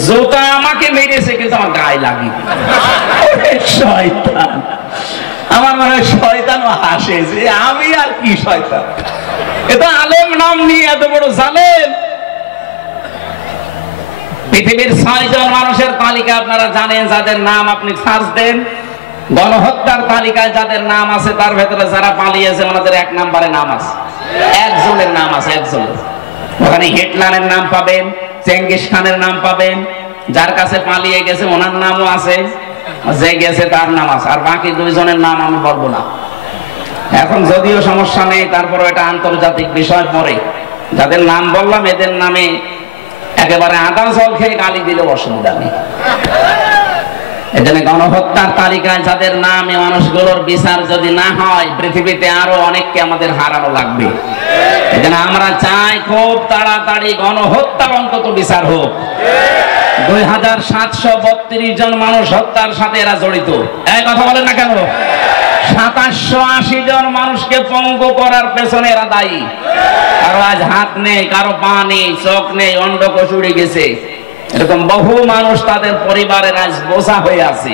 জুতা আমাকে মেরেছে কিন্তু আমার গায়ে লাগেনি। শয়তান, আমার মনে হয় শয়তানও হাসে যে আমি আর কি শয়তান, এটা আলেম নাম নিয়ে এত বড় জালেম। পৃথিবীর 6 জন মানুষের তালিকা আপনারা জানেন, যাদের নাম আপনি সার্চ দেন, গণহত্যার তালিকায় যাদের নাম আছে তার ভেতরে যারা পালিয়েছে ওনাদের 1 নম্বরে নাম আছে, একজনের নাম আছে, একজনের। ওখানে হিটলারের নাম পাবেন, চেঙ্গিস খানের নাম পাবেন, যার কাছে পালিয়ে গেছে ওনার নামও আছে, যে গেছে তার নাম আছে, আর বাকি 2 জনের নাম আমি বলবো না। এখন যদিও সমস্যা নেই, তারপরে এটা আন্তর্জাতিক বিষয় পড়ে, যাদের নাম বললাম এদের নামে একেবারে আদা জল খেয়ে গালি দিলেও অসুবিধা নেই। এখানে গণহত্যার তালিকায় যাদের নাম, এই মানুষগুলোর বিচার যদি না হয় পৃথিবীতে আরো অনেককে আমাদের হারানো লাগবে। এখানে আমরা চাই খুব তাড়াতাড়ি গণহত্যার অন্তত বিচার হোক। 2732 জন মানুষ হত্যার সাথে এরা জড়িত, এই কথা বলেন না কেন? 2780 জন মানুষকে পঙ্গু করার পেছনে এরা দায়ী। কারো আজ হাত নেই, কারো পা নেই, চোখ নেই, অন্ডকোষ উড়ে গেছে, এরকম বহু মানুষ তাদের পরিবারের আজ বোঝা হয়ে আছে।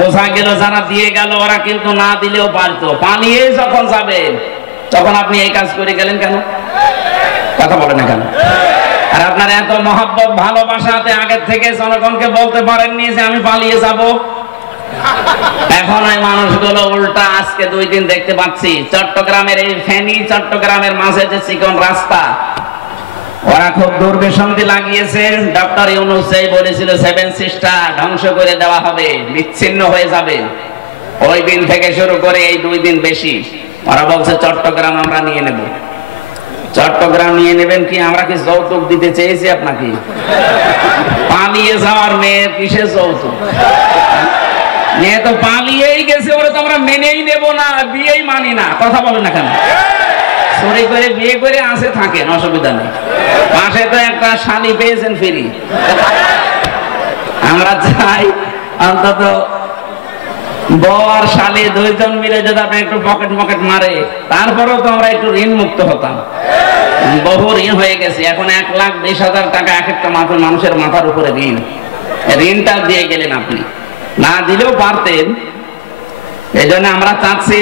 বোঝা গেল যারা দিয়ে গেল, ওরা কিন্তু না দিলেও পারতো। পালিয়ে যখন যাবেন তখন আপনি এই কাজ করে গেলেন কেন? কথা বলেন না কেন? আর আপনার এত মহব্বত ভালোবাসাতে আগের থেকে জনগণকে বলতে পারেননি যে আমি পালিয়ে যাব। এখন ওই মানুষগুলো উল্টা আজকে 2 দিন দেখতে পাচ্ছি চট্টগ্রামের এই ফেনী চট্টগ্রামের মাঝে যে চিকন রাস্তা, ওরা খুব দুর্বিসন্ধি লাগিয়েছে। ডক্টর ইউনূস বলেছিল 7 সিস্টার ধ্বংস করে দেওয়া হবে, বিচ্ছিন্ন হয়ে যাবে। ওই দিন থেকে শুরু করে এই 2 দিন বেশি ওরা বলছে চট্টগ্রাম আমরা নিয়ে নেব। চট্টগ্রাম নিয়ে নেবেন কি? আমরা কি যৌতুক দিতে চেয়েছি আপনাকে? পালিয়ে যাওয়ার মেয়ের কিসের যৌতুক? মেয়ে তো পালিয়েই গেছে, ওরা তো আমরা মেনেই নেব না, বিয়েই মানি না। কথা বলে না কেন? চুরি করে বিয়ে করে আসে থাকেন, অসুবিধা নেই। পাশে তো একটা শালি পেয়েছেন ফ্রি। আমরা চাই অন্তত বউ আর শালি 2 জন মিলে যদি আপনি একটু পকেট মারে, তারপরেও তো আমরা একটু ঋণ মুক্ত হতাম। বহু ঋণ হয়ে গেছে, এখন 1,20,000 টাকা এক একটা মানুষের মাথার উপরে ঋণ। ঋণটা দিয়ে গেলেন আপনি, না দিলেও পারতেন। এই জন্য আমরা চাচ্ছি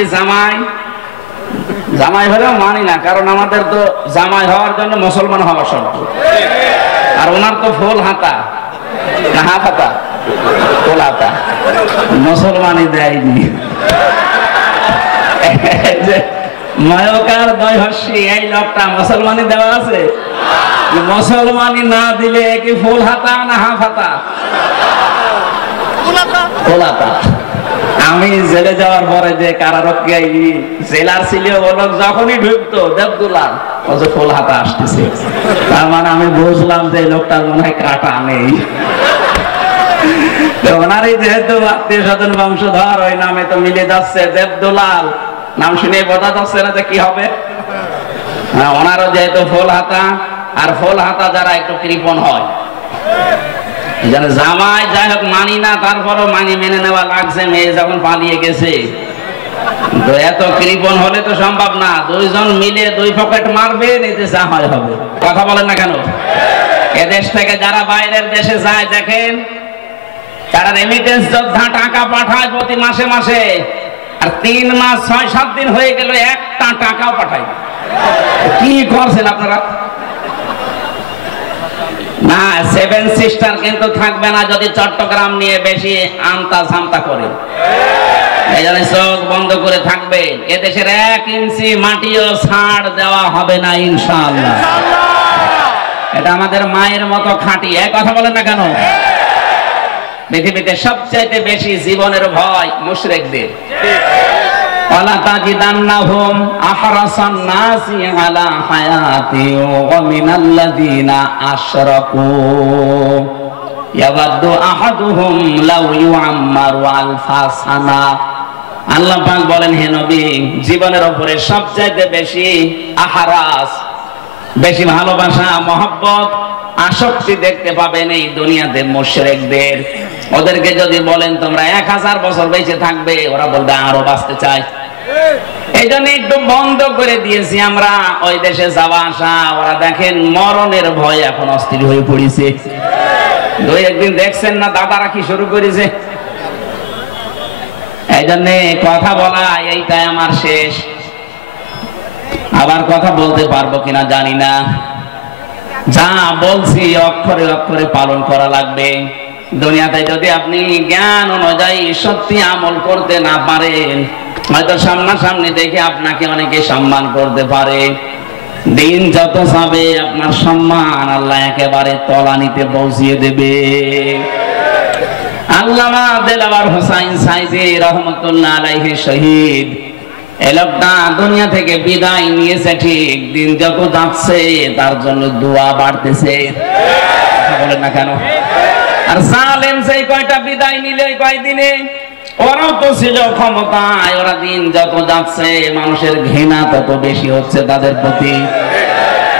জামাই হলেও মানি না, কারণ আমাদের তো জামাই হওয়ার জন্য মুসলমান হওয়া শর্ত। আর ওনার তো ফুল হাতা না হাফ হাতা, ফুল হাতা, মুসলমানই দেয়নি। ময়কার দয়হস্যি এই লোকটা মুসলমানই দেওয়া আছে, মুসলমানই না দিলে কি ফুল হাতা না হাফ হাতা? ফুল হাতা। আমি জেলে যাওয়ার পরে যে কারারক্ষী জেলার ছিল, বলল যখনই ঢুকতো দেবদুলাল ফুল হাতা আসতেছে, তার মানে আমি বুঝলাম যে লোকটার মনে হয় কাটা নেই। ওনারই যেহেতু আত্মীয় স্বজন বংশধর, ওই নামে তো মিলে যাচ্ছে দেবদুলাল, নাম শুনে বোঝা যাচ্ছে না যে কি হবে। ওনারও যেহেতু ফুল হাতা, আর ফুল হাতা যারা একটু কৃপণ হয়, জামাই যাই হোক মানি না, তারপরও মেনে নেওয়া লাগছে। মেয়ে যখন পালিয়ে গেছে, তো এত কৃপণ হলে তো সম্ভব না। 2 জন মিলে 2 পকেট মারবে, নিতে যা হয় হবে। কথা বলেন না কেন? এদেশ থেকে যারা বাইরের দেশে যায় দেখেন, তারা রেমিটেন্স যোদ্ধা টাকা পাঠায় প্রতি মাসে মাসে, আর 3 মাস 6-7 দিন হয়ে গেল একটা টাকাও পাঠায়। কি করছেন আপনারা? না, 7 সিস্টার কিন্তু থাকবে না যদি চট্টগ্রাম নিয়ে বেশি আমতা সামতা করে। এই জন্য চোখ বন্ধ করে থাকবে। এদেশের 1 ইঞ্চি মাটিও ছাড় দেওয়া হবে না ইনশাআল্লাহ। এটা আমাদের মায়ের মতো খাঁটি। এক কথা বলেন না কেন? পৃথিবীতে সবচাইতে বেশি জীবনের ভয় মুশরিকদের। ওয়ালা তাজিদান্নাহুম আহরাসান নাসি আলা হায়াতি ওয়া মিনাল্লাযিনা আশরাকু ইয়াওয়াদ্দু আহাদুহুম লাউ ইউআম্মারু আলফা সানা আল্লাহ পাক বলেন, হে নবী, জীবনের উপরে সবচাইতে বেশি আহারাস, বেশি ভালোবাসা, মহব্বত, আসক্তি দেখতে পাবেন এই দুনিয়াতে মুশরিকদের। ওদেরকে যদি বলেন তোমরা 1000 বছর বেঁচে থাকবে, ওরা বলবে আরো বাঁচতে চাই। এই জন্য একটু বন্ধ করে দিয়েছি আমরা ওই দেশে যাওয়া আসা। ওরা দেখেন মরণের ভয় এখন অস্থির হয়ে পড়েছে। দুই একদিন দেখছেন না দাদারা কি শুরু করেছে। এই জন্য কথা বলা এইটাই আমার শেষ। আবার কথা বলতে পারবো কিনা জানি না। যা বলছি অক্ষরে অক্ষরে পালন করা লাগবে। দুনিয়াতে যদি আপনি জ্ঞান অনুযায়ী সত্যি আমল করতে না পারেন, হয়তো সামনাসামনি দেখে আপনাকে অনেকে সম্মান করতে পারে, দিন যত যাবে আপনার সম্মান আল্লাহ একেবারে তলানিতে পৌঁছিয়ে দেবে। আল্লামা দেলাওয়ার হোসাইন সাইদি রহমতুল্লাহ আলাইহি শহীদ, এই লোকটা দুনিয়া থেকে বিদায় নিয়েছে, ঠিক দিন যত যাচ্ছে তার জন্য দোয়া বাড়তেছে। বলেন না কেন? আর জালেম সেই কয়টা বিদায় নিলে কয়দিনে, ওরাও তো ছিল ক্ষমতায়, ওরা দিন যত যাচ্ছে মানুষের ঘৃণা তত বেশি হচ্ছে তাদের প্রতি।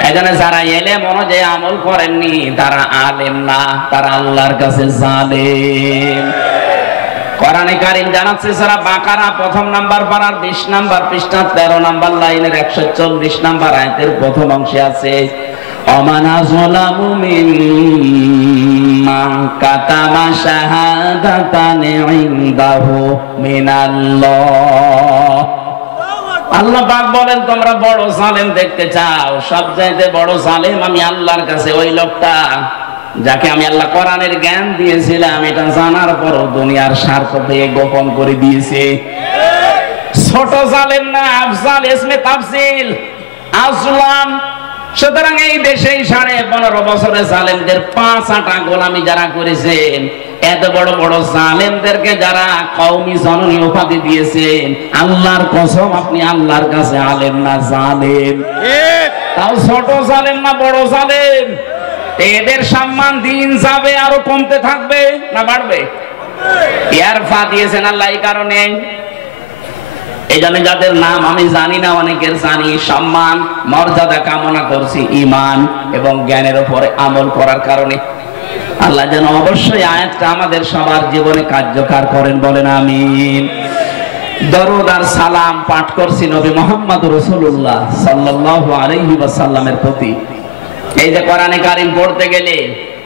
এজন্য যারা এলেম অনুযায়ী আমল করেননি তারা আলেম না, তারা আল্লাহর কাছে জালেম। কোরআনে কারীম জানাচ্ছে সূরা বাকারা প্রথম নাম্বার পারার 20 নাম্বার পৃষ্ঠা 13 নাম্বার লাইনের 140 নাম্বার আয়াতের প্রথম অংশে আছে, ওমান আযলামু মিম্মান কাতামা শাহাদাতান ইনদাহু মিনাল্লাহ। আল্লাহ পাক বলেন, তোমরা বড় জালেম দেখতে চাও? সবচাইতে বড় জালেম আমি আল্লাহর কাছে ওই লোকটা যাকে আমি আল্লাহ কোরআনের জ্ঞান দিয়েছিলাম, এটা জানার পরও দুনিয়ার স্বার্থ থেকে গোপন করে দিয়েছে। ছোট জালেম না, আফজাল ইসমে তাফসিল, আজলাম। সুতরাং এই দেশে 15.5 বছরে জালেমদের 5 আটা গোলামি যারা করেছেন, এত বড় বড় জালেমদেরকে যারা কওমি জননী উপাধি দিয়েছেন, আল্লাহর কসম আপনি আল্লাহর কাছে আলেম না জালেম। তাও ছোট জালেম না বড় জালেম। এদের সম্মান দিন যাবে আরো কমতে থাকবে না বাড়বে? ইয়ারফা দিয়েছেন আল্লাহ এই কারণে। এই জন্য যাদের নাম আমি জানি না, অনেকের জানি, সম্মান মর্যাদা কামনা করছি ঈমান এবং জ্ঞানের উপরে আমল করার কারণে। আল্লাহ যেন অবশ্যই আয়াতটা আমাদের সবার জীবনে কার্যকর করেন, বলেন আমিন। দরুদ আর সালাম পাঠ করছি নবী মুহাম্মদ রাসূলুল্লাহ সাল্লাল্লাহু আলাইহি ওয়াসাল্লামের প্রতি। এই যে কোরআনে কারীম পড়তে গেলে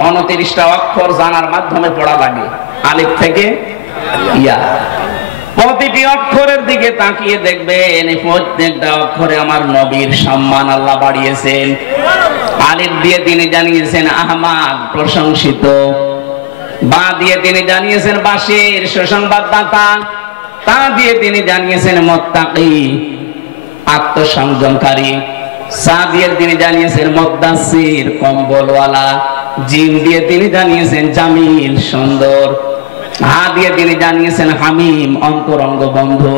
29টা অক্ষর জানার মাধ্যমে পড়া লাগে, আলিফ থেকে ইয়া। প্রতিটি অক্ষরের দিকে তাকিয়ে দেখবেন এই প্রত্যেকটা অক্ষরে আমার নবীর সম্মান আল্লাহ বাড়িয়েছেন। আলিফ দিয়ে তিনি জানিয়েছেন আহমদ, প্রশংসিত। বা দিয়ে তিনি জানিয়েছেন বাশির, সুসংবাদদাতা। তা দিয়ে তিনি জানিয়েছেন মুত্তাকি, আত্মসংযমকারী। সা দিয়ে তিনি জানিয়েছেন মুদ্দাসির, কম্বলওয়ালা। জিম দিয়ে তিনি জানিয়েছেন জামিল, সুন্দর। হা দিয়ে তিনি জানিয়েছেন হামিম, অন্তরঙ্গ বন্ধু।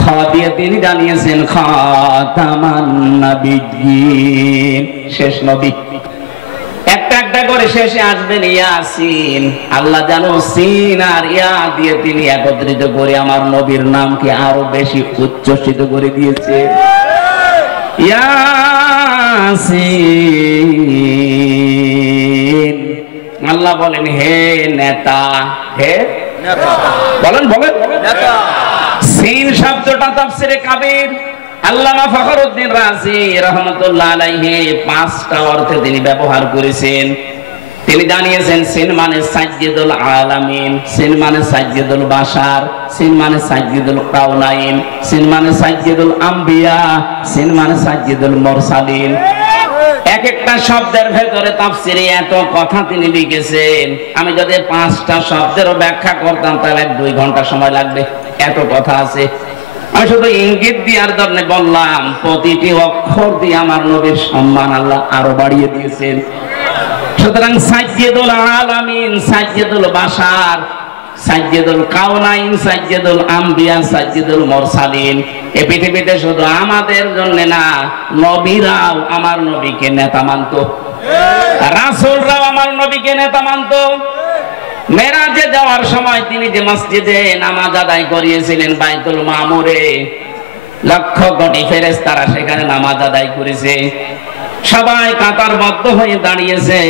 খ দিয়ে তিনি জানিয়েছেন খাতামান নবিয়্যিন, শেষ নবী। একটা একটা করে শেষে আসবেন ইয়াসিন। আল্লাহ জানো সিন আর ইয়া দিয়ে তিনি একত্রিত করে আমার নবীর নামকে আরো বেশি উচ্চসিত করে দিয়েছে। ইয়াসিন। আল্লাহ বলেন, হে নেতা, হে নেতা, বলেন বলেন নেতা। সিন শব্দটা তাফসিরে কাবীর আল্লামা ফখরুদ্দিন রাজি রাহমাতুল্লাহ আলাইহি 5টা অর্থে তিনি ব্যবহার করেছেন। তিনি জানিয়েছেন সিন মানে সাজ্জিদুল আলামিন, সিন মানে সাজ্জিদুল বাশার, সিন মানে সাজ্জিদুল কাউনাইন, সিন মানে সাজ্জিদুল আম্বিয়া, সিন মানে সাজ্জিদুল মুরসালিন। এক একটা শব্দের ভেতরে তাফসিরে এত কথা তিনি লিখেছেন। আমি যদি 5টা শব্দেরও ব্যাখ্যা করতাম তাহলে 2 ঘন্টা সময় লাগবে, এত কথা আছে। আমি শুধু ইঙ্গিত দেওয়ার জন্য বললাম, প্রতিটি অক্ষর দিয়ে আমার নবীর সম্মান আল্লাহ আরো বাড়িয়ে দিয়েছেন। সুতরাং সাজ্জিদুল আলামিন, সাজ্জিদুল বাশার, সাজ্জিদুল কাউনাইন, সাজ্জিদুল আম্বিয়া, সাজ্জিদুল মুরসালিন। এই পৃথিবীতে শুধু আমাদের জন্য না, নবীরাও আমার নবীকে নেতা মানত, রাসূলরাও আমার নবীকে নেতা মানত। মেরাজে যাওয়ার সময় তিনি যে মসজিদে নামাজ আদায় করিয়েছিলেন বাইতুল মামুরে, লক্ষ কোটি ফেরেশতারা সেখানে নামাজ আদায় করেছে। সবাই কাতারবদ্ধ হয়ে দাঁড়িয়েছে।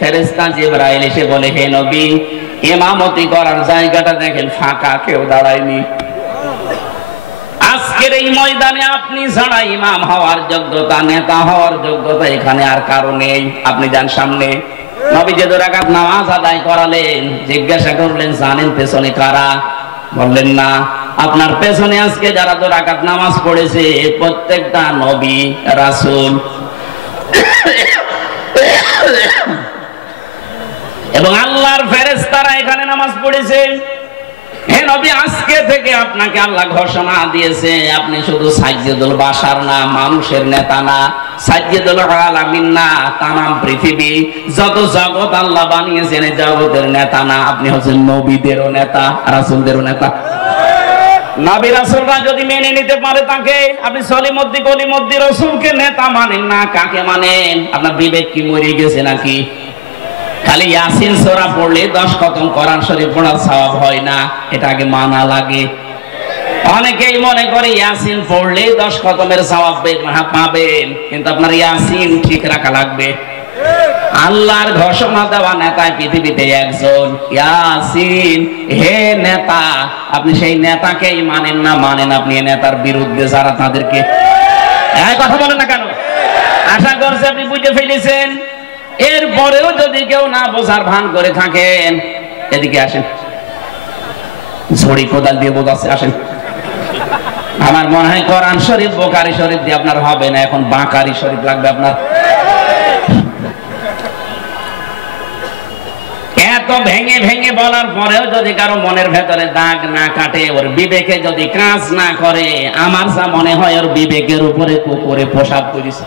ফেরেশতা জিবরাইল এসে বলে, হে নবী, ইমামতি করার জায়গাটা দেখেন ফাঁকা, কেউ দাঁড়ায়নি। আজকের এই ময়দানে আপনি ছাড়া ইমাম হওয়ার যোগ্যতা, নেতা হওয়ার যোগ্যতা এখানে আর কারো নেই। আপনি যান সামনে। নবী যে 2 রাকাত নামাজ আদায় করালেন, জিজ্ঞাসা করলেন, জানেন পেছনে কারা? বললেন না। আপনার পেছনে আজকে যারা 2 রাকাত নামাজ পড়েছে প্রত্যেকটা নবী রাসূল এবং আল্লাহর ফেরেশতারা এখানে নামাজ পড়েছে। হে নবী, আজকে থেকে আপনাকে আল্লাহ ঘোষণা দিয়েছে, আপনি শুধু সাইয়্যিদুল বাশার না, মানুষের নেতা না, সাইয়্যিদুল আলামিন না, তামাম পৃথিবী যত জগৎ আল্লাহ বানিয়েছেন এই জগতের নেতা না, আপনি হচ্ছেন নবীদেরও নেতা, রাসূলদেরও নেতা। নবী রাসূলরা যদি মেনে নিতে পারে তাকে, আপনি সলিমুদ্দিন কলিমুদ্দিন রাসূলকে নেতা মানেন না, কাকে মানেন? আপনার বিবেক কি মরে গেছে নাকি? খালি ইয়াসিন সূরা পড়লে 10 খতম কোরআন শরীফ পড়ার সওয়াব হয় না, এটা আগে মানা লাগে। অনেকেই মনে করে ইয়াসিন পড়লে 10 খতমের সওয়াব পাবেন, কিন্তু আপনার ইয়াসিন ঠিক রাখা লাগবে। আল্লাহর ঘোষণা দেওয়া নেতা পৃথিবীতে একজন, ইয়াসিন। হে নেতা, আপনি সেই নেতাকেই মানেন না, মানেন আপনি নেতার বিরুদ্ধে যারা, তাদেরকে। কথা বলেন না কেন? আশা করছি আপনি বুঝে ফেলেছেন। এরপরেও যদি কেউ না বোঝার ভান করে থাকেন, এদিকে আসেন, ঝড়ি কোদাল দিয়ে বোঝাচ্ছে, আসেন। আমার মনে হয় কোরআন শরীফ বুখারী শরীফ দিয়ে আপনার হবে না, এখন বাকারি শরীফ লাগবে আপনার। এত ভেঙে ভেঙে বলার পরেও যদি কারো মনের ভেতরে দাগ না কাটে, ওর বিবেকে যদি কাজ না করে, আমার যা মনে হয় ওর বিবেকের উপরে কুকুরে প্রসাব করেছে।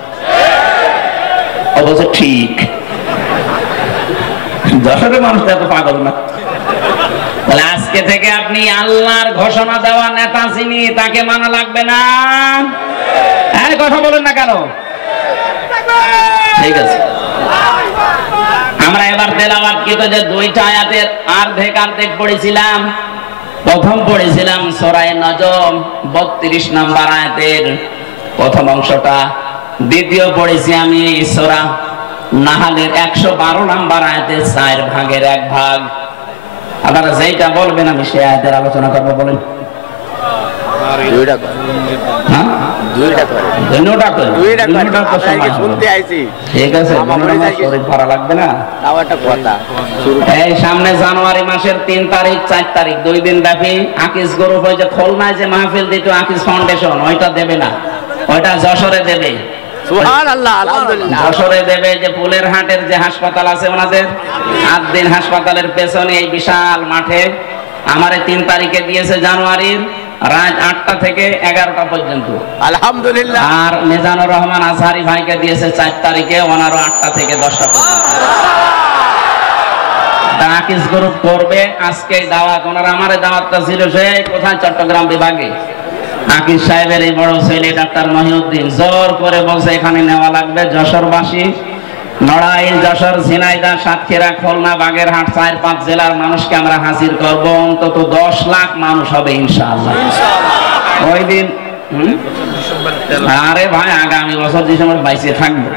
অবশ্য ঠিক, যশোরের মানুষ এত পাগল না। তাহলে আজকে থেকে আপনি আল্লাহর ঘোষণা দেওয়া নেতা যিনি, তাকে মানা লাগবে না। কথা বলেন না কেন? ঠিক আছে, আমরা এবার তেলাওয়াতকৃত যে 2টা আয়াতের অর্ধেক পড়েছিলাম। প্রথম পড়েছিলাম সূরা নজম 32 নম্বর আয়াতের প্রথম অংশটা। দ্বিতীয় পড়েছি আমি সূরা নাহলের 112 নম্বর আয়াতের 4 ভাগের 1 ভাগ। আপনারা যেটা বলবেন আমি সেই আয়াতের আলোচনা করব। বলেন। সামনে জানুয়ারি মাসের 3 তারিখ 4 তারিখ 2 দিন ব্যাপী আকিস গ্রুপ ওই যে খুলনায় যে মাহফিল দিত আকিস ফাউন্ডেশন, ওইটা দেবে না, ওইটা যশোরে দেবে। যশোরে দেবে যে পুলের হাটের যে হাসপাতাল আছে ওনাদের, 8 দিন হাসপাতালের পেছনে এই বিশাল মাঠে আমারে 3 তারিখে দিয়েছে জানুয়ারির, রাত 8টা থেকে 11টা পর্যন্ত। আলহামদুলিল্লাহ। আর মিজানুর রহমান আজহারি ভাইকে দিয়েছে 4 তারিখে, ওনারও 8টা থেকে 10টা পর্যন্ত। আকিস গ্রুপ করবে আজকে দাওয়াত, ওনারা আমারে দাওয়াতটা ছিল সেই কোথায়, চট্টগ্রাম বিভাগে। আকিস সাহেবের এই বড় ছেলে ডাক্তার মহিউদ্দিন জোর করে বলছে এখানে নেওয়া লাগবে। যশোরবাসী, নড়াইল, যশোর, ঝিনাইদহ, সাতক্ষীরা, খুলনা, বাগেরহাট 4-5 জেলার মানুষকে আমরা হাজির করব। অন্তত 10 লাখ মানুষ হবে ইনশাআল্লাহ ওই দিন। আরে ভাই, আগামী বছর ডিসেম্বর 22-এ থাকবো।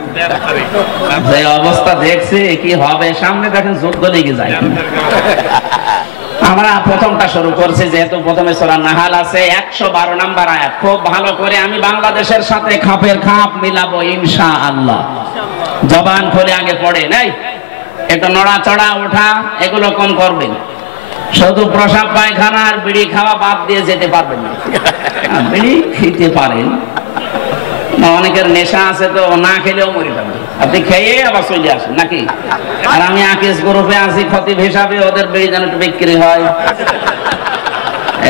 যে অবস্থা দেখছি কি হবে সামনে, দেখেন যুদ্ধ লেগে যায়। আমরা প্রথমটা শুরু করছি, যেহেতু প্রথমে সূরা নাহাল আছে 112 নম্বর আয়াত। খুব ভালো করে আমি বাংলাদেশের সাথে খাপের খাপ মিলাবো ইনশাআল্লাহ। জবান খুলে আগে পড়ে নাই, একটু নড়াচড়া ওঠা এগুলো কম করবেন। শুধু প্রসাব পায়খানা আর বিড়ি খাওয়া বাদ দিয়ে যেতে পারবেন না। বিড়ি খেতে পারেন, অনেকের নেশা আছে তো না খেলেও মরে যাবে, আপনি খেয়ে আবার চলে আসেন নাকি। আর আমি আকিস গ্রুপে আছি খতিব হিসাবে, ওদের বেড়ি যেন একটু বিক্রি হয়,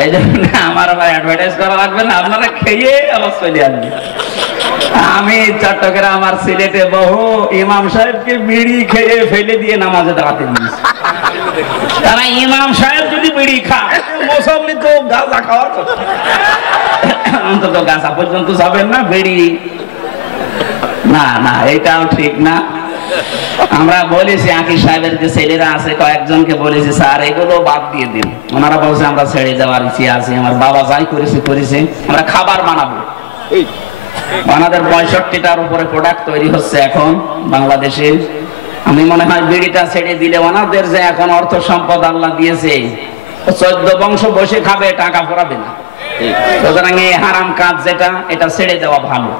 এই জন্য আমার আবার অ্যাডভার্টাইজ করা লাগবে না, আপনারা খেয়ে আবার চলে আসবেন। আমি চট্টগ্রাম আর সিলেটে বহু ইমাম সাহেবকে বিড়ি খেয়ে ফেলে দিয়ে নামাজে দাঁড়াতে দিয়েছি। তারা ইমাম সাহেব যদি বিড়ি খায়, মুসল্লি তো গাঁজা খাওয়ার কথা, অন্তত গাঁজা পর্যন্ত যাবেন না, বিড়ি না, না এটাও ঠিক না। আমরা বলেছি আকিব সাহেবের যে ছেলেরা আছে কয়েকজনকে বলেছি স্যার এগুলো বাদ দিয়ে দিন। ওনারা বলছে আমরা ছেড়ে যাওয়ার ইচ্ছে আছে, আমার বাবা যাই করেছে আমরা খাবার বানাবো। আমাদের 65টার উপরে প্রোডাক্ট তৈরি হচ্ছে এখন বাংলাদেশে। আমি মনে হয় বিড়িটা ছেড়ে দিলে ওনাদের যে এখন অর্থ সম্পদ আল্লাহ দিয়েছে 14 বংশ বসে খাবে, টাকা পড়াবে না। সুতরাং এই হারাম কাজ যেটা এটা ছেড়ে দেওয়া ভালো।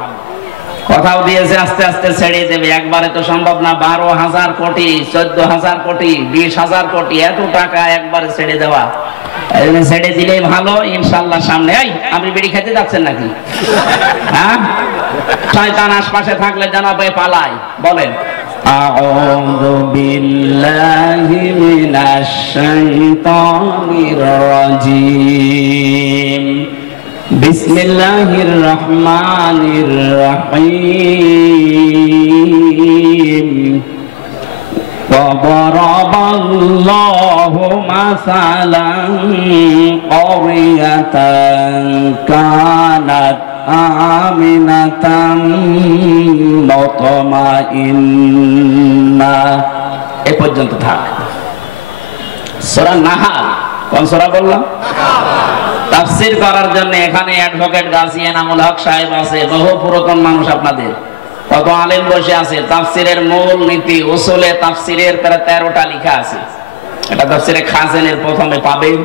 কথাও দিয়েছে আস্তে আস্তে ছেড়ে দেবে, একবারে তো সম্ভব না। 12,000 কোটি, 14,000 কোটি, 20,000 কোটি এত টাকা একবারে ছেড়ে দেওয়া, ছেড়ে দিলেই ভালো ইনশাআল্লাহ। সামনে এই আপনি বিড়ি খেতে যাচ্ছেন নাকি? হ্যাঁ, শয়তান আশপাশে থাকলে জানাবে পালাই। বলেন আউযু বিল্লাহি মিনাশ শাইতানির রাজীম বিসমিল্লাহির রহমানির রহিম وضرب الله مثلا قرية كانت آمنة مطمئنة। এ পর্যন্ত থাক। সূরা নাহাল, কোন সূরা বললাম? তাফসীর করার জন্য এখানে অ্যাডভোকেট গাজী এনামুল হক সাহেব আছে, বহু পুরাতন মানুষ আপনাদের, কত আলেম বসে আছে। তাফসীরের মূল নীতি উসুলে তাফসীরের প্রায় 13টা লেখা আছে। এটা তাফসীরে খাজেনের প্রথমে পাবেন।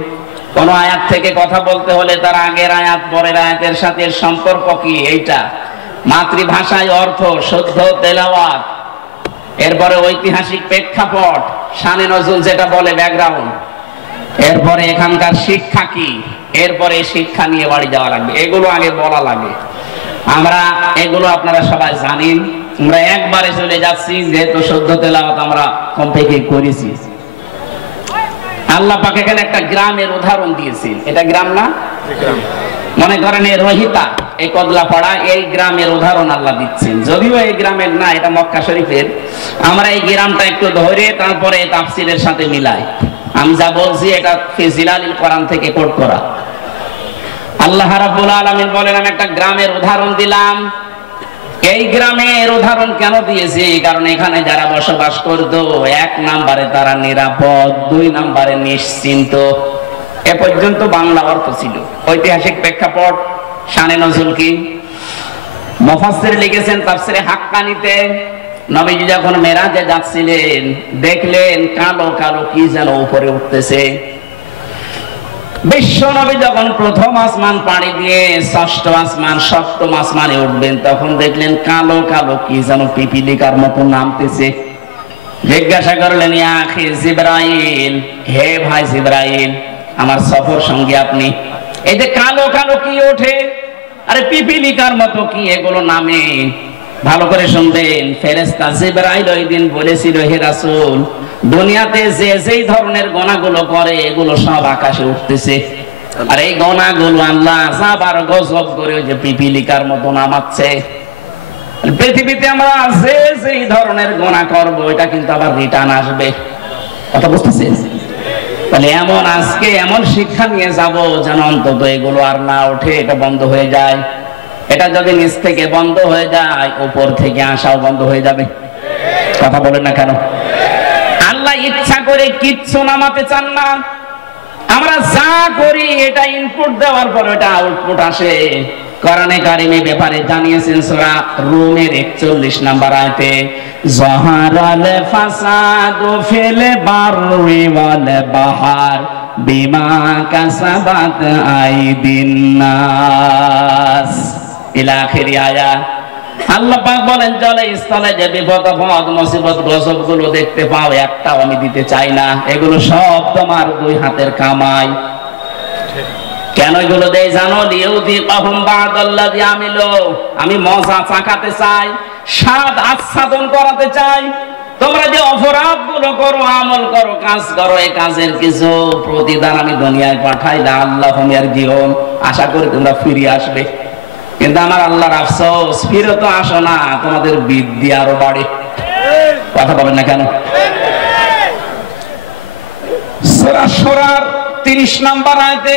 কোন আয়াত থেকে কথা বলতে হলে তার আগের আয়াত পরের আয়াতের সাথে সম্পর্ক কি, এইটা মাতৃভাষায় অর্থ, শুদ্ধ তেলাওয়াত, এরপরে ঐতিহাসিক প্রেক্ষাপট, শানে নজরুল যেটা বলে ব্যাকগ্রাউন্ড, এরপরে এখানকার শিক্ষা কি, এরপরে শিক্ষা নিয়ে বাড়ি যাওয়া লাগবে। এগুলো আগে বলা লাগে। আমরা এগুলো আপনারা সবাই জানেন। আমরা একবারে চলে যাচ্ছি, যেহেতু শুদ্ধ তেলাওয়াত আমরা কমপক্ষে করেছি। আল্লাহ পাক এখানে একটা গ্রামের উদাহরণ দিয়েছেন। এটা গ্রাম না? মনে করেন এই রহিতা, এই কদলাপাড়া, এই গ্রামের উদাহরণ আল্লাহ দিচ্ছেন। যদিও এই গ্রামের না, এটা মক্কা শরীফের। আমরা এই গ্রামটা একটু ধরে তারপরে তাফসীরের সাথে মিলাই। আমি যা বলছি এটা ফি জিলালিল কোরআন থেকে কোট করা। আল্লাহ রাব্বুল আলামিন বলেন আমি একটা গ্রামের উদাহরণ দিলাম। এই গ্রামের উদাহরণ কেন দিয়েছি? কারণ এখানে যারা বসবাস করত, 1 নম্বরে তারা নিরাপদ, 2 নম্বরে নিশ্চিন্ত। এ পর্যন্ত বাংলা অর্থ ছিল। ঐতিহাসিক প্রেক্ষাপট, শানে নজরুল কি, মুফাসসির লিখেছেন তাফসীরে হাক্কানিতে, নবীজি যখন মেরাজে যাচ্ছিলেন দেখলেন কালো কালো কি যেন উপরে উঠতেছে। বিশ্ব নবী যখন প্রথম আসমান পাড়ি দিয়ে 6ষ্ঠ আসমান 7ম আসমানে উঠবেন তখন দেখলেন কালো কালো কি যেন পিপিলিকার মতো নামতেছে। জিজ্ঞাসা করলেন ইয়া আখি জিবরাইল, হে ভাই জিবরাইল, আমার সফর সঙ্গী আপনি, এই যে কালো কালো কি ওঠে, আরে পিপিলিকার মতো কি এগুলো নামে? ভালো করে শুনবেন, ফেরেশতা জিবরাইল ওই দিন বলেছিল হে রাসূল, দুনিয়াতে যে যেই ধরনের গোনাগুলো করে এগুলো সব আকাশে উঠতেছে, আর এই গোনাগুলো আল্লাহ আযাবার গজব করে ওই যে পিপিলিকার মতো নামাচ্ছে। পৃথিবীতে আমরা যে যেই ধরনের গোনা করব এটা কিন্তু আবার রিটার্ন আসবে। কথা বুঝতেছেন? তাহলে এমন আজকে এমন শিক্ষা নিয়ে যাব যেন অন্তত এগুলো আর না ওঠে, এটা বন্ধ হয়ে যায়। এটা যদি নিচ থেকে বন্ধ হয়ে যায়, উপর থেকে আসাও বন্ধ হয়ে যাবে। কথা বলেন না কেন? আল্লাহ ইচ্ছা করে কিচ্ছু নামাতে চান না। আমরা যা করি এটা ইনপুট দেওয়ার পর এটা আউটপুট আসে। কোরআনে কারিমে ব্যাপারে জানিয়েছেন সূরা রুমের 41 নম্বর আয়াতে, যাহারাল ফাসাদু ফিল বাররি ওয়াল বাহর বিমা কাসাবাত আইদিন নাস ইলা আখিরি আয়াত। আল্লাহ পাক বলেন জলে স্থলে যে বিপদ আপদ মুসিবত গজব গুলো দেখতে পাও একটাও আমি দিতে চাই না, এগুলো সব তোমার 2 হাতের কামাই। কেন এগুলো দেই জানো? লিউযিকাহুম বা'দাল্লাযী আমিলু, আমি মজা চাকাতে চাই, স্বাদ আস্বাদন করাতে চাই। তোমরা যে অপরাধ গুলো করো, আমল করো, কাজ করো, এই কাজের কিছু প্রতিদান আমি দুনিয়ায় পাঠাই লাআল্লাহুম ইয়ারজিউন, আশা করি তোমরা ফিরে আসবে। কিন্তু আমার আল্লাহর আফসোস, ফিরে তো আসো না, তোমাদের বৃদ্ধি আরো বাড়ে। কথা বলেন না কেন? সূরা শুরার 30 নম্বর আয়াতে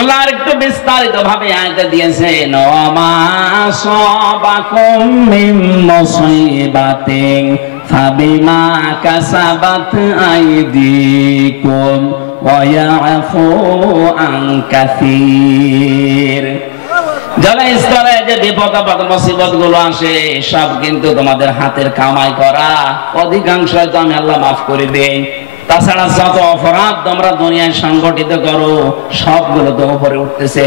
আল্লাহ একটু বিস্তারিত ভাবে আয়াতে দিয়েছেন, ওয়া মা আসাবাকুম মিন মুসিবাতিন ফাবিমা কাসাবাত আইদিকুম ওয়া ইয়াফু আন কাসীর। জলস্তরে যে বিপদ আপদ মুসিবত গুলো আসে সব কিন্তু তোমাদের হাতের কামাই করা, অধিকাংশ তো আমি আল্লাহ মাফ করে দেই। তাছাড়া যত অপরাধ তোমরা দুনিয়ায় সংগঠিত করো সবগুলো তো উপরে উঠতেছে।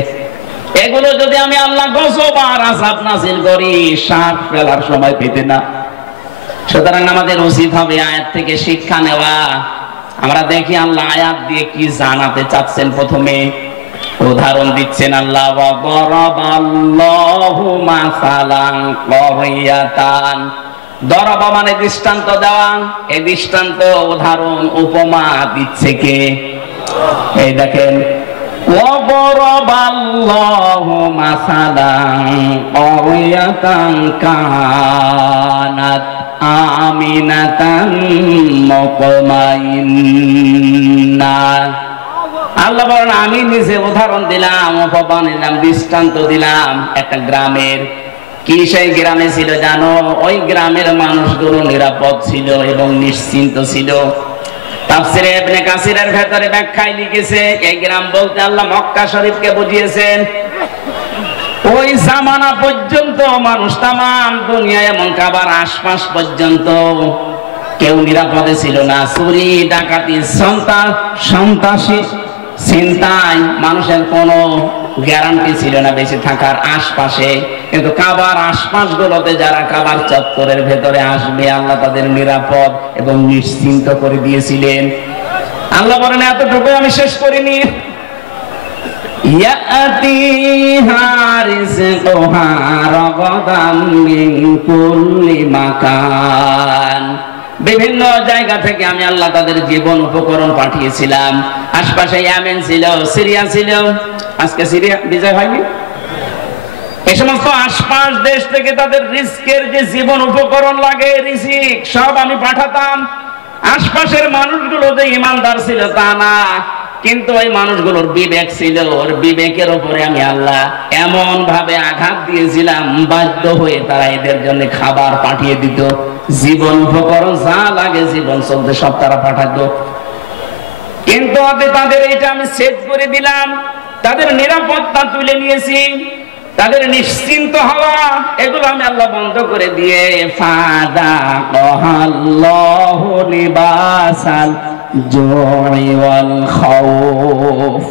এগুলো যদি আমি আল্লাহ গজব আর আযাব নাযিল করি শ্বাস ফেলার সময় পেতে না। সুতরাং আমাদের উচিত হবে আয়াত থেকে শিক্ষা নেওয়া। আমরা দেখি আল্লাহ আয়াত দিয়ে কি জানাতে চাচ্ছেন। প্রথমে উদাহরণ দিচ্ছেন আল্লাহ, ওয়া দরাবাল্লাহু মাসালান ক্বরিয়াতান। দরাবা মানে দৃষ্টান্ত দেওয়া, এই দৃষ্টান্ত উদাহরণ উপমা দিচ্ছে কে? এই দেখেন, ওয়া দরাবাল্লাহু মাসালান ক্বরিয়াতান কানাত আমিনাতান মুতমাইন্না। আল্লাহ বলেন আমি নিজে উদাহরণ দিলাম, উপমা দিলাম, দৃষ্টান্ত দিলাম একটা গ্রামের। কি সেই গ্রামে ছিল জানো? ওই গ্রামের মানুষগুলো নিরাপদ ছিল এবং নিশ্চিন্ত ছিল। তাফসীরে ইবনে কাসিরের ভেতরে ব্যাখ্যায় লিখেছে এই গ্রাম বলতে আল্লাহ মক্কা শরীফকে বুঝিয়েছেন। ওই জামানা পর্যন্ত মানুষ তামাম দুনিয়ায় এমন কাবার আশপাশ পর্যন্ত কেউ নিরাপদে ছিল না। চুরি ডাকাতি সন্ত্রাসী চিন্তায় মানুষের কোনো গ্যারান্টি ছিল না বেঁচে থাকার আশপাশে। কিন্তু কাবার আশপাশ গুলোতে যারা কাবার চত্বরের ভেতরে আসবে আল্লাহ তাদের নিরাপদ এবং নিশ্চিন্ত করে দিয়েছিলেন। আল্লাহ বলেন এতটুকু আমি শেষ করিনি, ইয়াতিহা রিজকুহা রাগাদাম মিন কুল্লি মাকান। বিভিন্ন জায়গা থেকে আমি আল্লাহ তাদের জীবন উপকরণ পাঠিয়েছিলাম। আশপাশে ইয়েমেন ছিল, সিরিয়া ছিল। আজকে সিরিয়া বিজয় হয়নি। এই সমস্ত আশপাশ দেশ থেকে তাদের রিস্কের যে জীবন উপকরণ লাগে, রিজিক সব আমি পাঠাতাম। আশপাশের মানুষগুলো যে ইমানদার ছিল তা না, কিন্তু ওই মানুষগুলোর বিবেক ছিল, ওর বিবেকের উপরে আমি আল্লাহ এমন ভাবে আঘাত দিয়েছিলাম বাধ্য হয়ে তারা এদের জন্য খাবার পাঠিয়ে দিত, জীবন উপকরণ যা লাগে জীবন চলতে সব তারা পাঠাতো। কিন্তু তাদের এটা আমি সেট করে দিলাম, তাদের নিরাপত্তা তুলে নিয়েছি, তাদের নিশ্চিন্ত হওয়া এগুলো আমি আল্লাহ বন্ধ করে দিয়ে ফাদাকাল্লাহু লিবাসাল জুই ওয়াল খাউফ,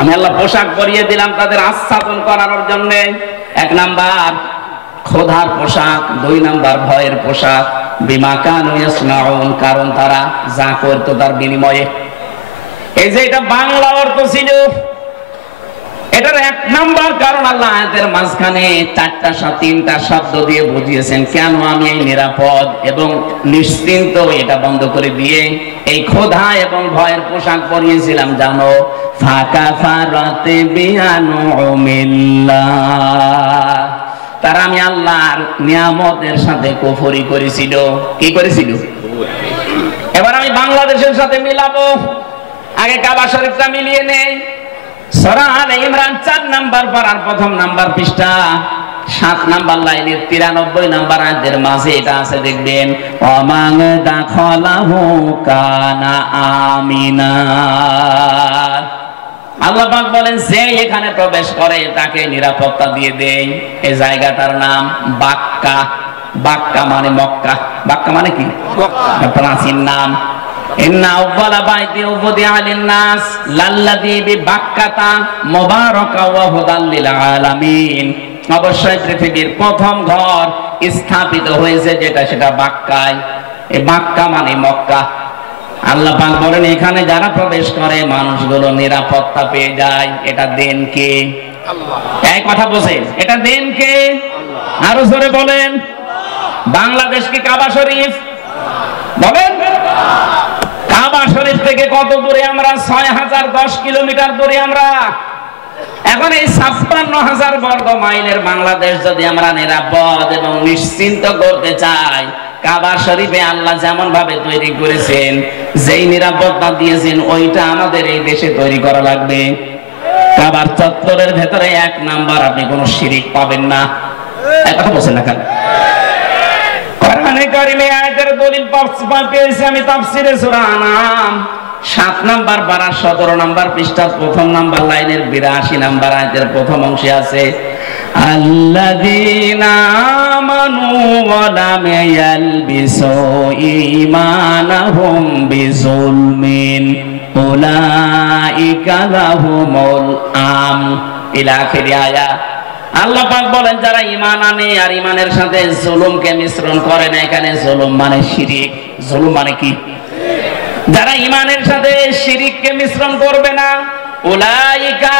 আমি আল্লাহ পোশাক পরিয়ে দিলাম তাদের আচ্ছাদন করানোর জন্য। এক নাম্বার ক্ষুধার পোশাক, দুই নাম্বার ভয়ের পোশাক। বিমা কানু ইয়াসনাউন, কারণ তারা যা করতো তার বিনিময়ে। এই যে এটা বাংলা অর্থ ছিল, এটার এক নাম্বার কারণ আল্লাহ আয়াতের মাঝখানে তিনটা শব্দ দিয়ে বুঝিয়েছেন কেন আমি এই নিরাপদ এবং নিশ্চিন্ত এটা বন্ধ করে দিয়ে এই ক্ষুধা এবং ভয়ের পোশাক পরিয়েছিলাম জানো। ফাকাফারাতে বিআনউমিল্লাহ, তারা আমি আল্লাহর নিয়ামতের সাথে কুফরি করেছিল। কি করেছিল? এবার আমি বাংলাদেশের সাথে মিলাবো। আগে কাবা শরীফটা মিলিয়ে নেই। সূরা আলে ইমরান 4 নাম্বার পারার প্রথম নাম্বার পৃষ্ঠা 7 নাম্বার লাইনের 93 নাম্বার আয়াতের মাঝে এটা আছে, দেখবেন ওয়ামান দাখালাহু কানা আমিনা। আল্লাহ পাক বলেন যে এখানে প্রবেশ করে তাকে নিরাপত্তা দিয়ে দেই। এই জায়গাটার নাম বাক্কা। বাক্কা মানে মক্কা। বাক্কা মানে কি? প্রাচীন নাম। ইন্না আউওয়ালা বাইতি উযিআ লিন-নাস লাল্লাযী বিবাক্কাতা মুবারাকা ওয়া হুদাল লিল আলামিন। অবশ্যই পৃথিবীর প্রথম ঘর স্থাপিত হয়েছে যেটা সেটা বাক্কায়। এই বাক্কা মানে মক্কা। আল্লাহ পাক বলেন এখানে যারা প্রবেশ করে মানুষগুলো নিরাপত্তা পেয়ে যায়। এটা দেন কে? আল্লাহ। এই কথা বোঝেন, এটা দেন কে? আল্লাহ। আরো জোরে বলেন। বাংলাদেশ কি কাবা শরীফ? বলেন। কাবা শরীফ থেকে কত দূরে আমরা? 6010 কিলোমিটার দূরে আমরা। এখন এই 56,000 বর্গ মাইলের বাংলাদেশ যদি আমরা নিরাপদ এবং নিশ্চিন্ত করতে চাই, কাবা শরীফে আল্লাহ যেমন ভাবে তৈরি করেছেন, যেই নিরাপত্তা দিয়েছেন ওইটা আমাদের এই দেশে তৈরি করা লাগবে। কাবার চত্বরের ভেতরে 1 নাম্বার আপনি কোনো শিরিক পাবেন না। কথা বলছেন না কেন? কোরআনে কারিমে আয়াতের দলিল পেয়েছি আমি তাফসিরে সূরা আনাম 7 নাম্বার পারা 17 নাম্বার পৃষ্ঠা প্রথম নাম্বার লাইনের 82 নাম্বার আয়াতের প্রথম অংশে আছে আল্লাযীনা আমানু ওয়া লাম ইয়ালবিসু ঈমানাহুম বিযুলমিন উলাইকা লাহুমুল আম ইলা আখিরি আয়াত। আল্লাহ পাক বলেন যারা ঈমান আনে আর ঈমানের সাথে জুলুমকে মিশ্রণ করে না, এখানে জুলুম মানে শিরিক। জুলুম মানে কি? যারা ঈমানের সাথে শিরিককে মিশ্রণ করবে না, উলাইকা,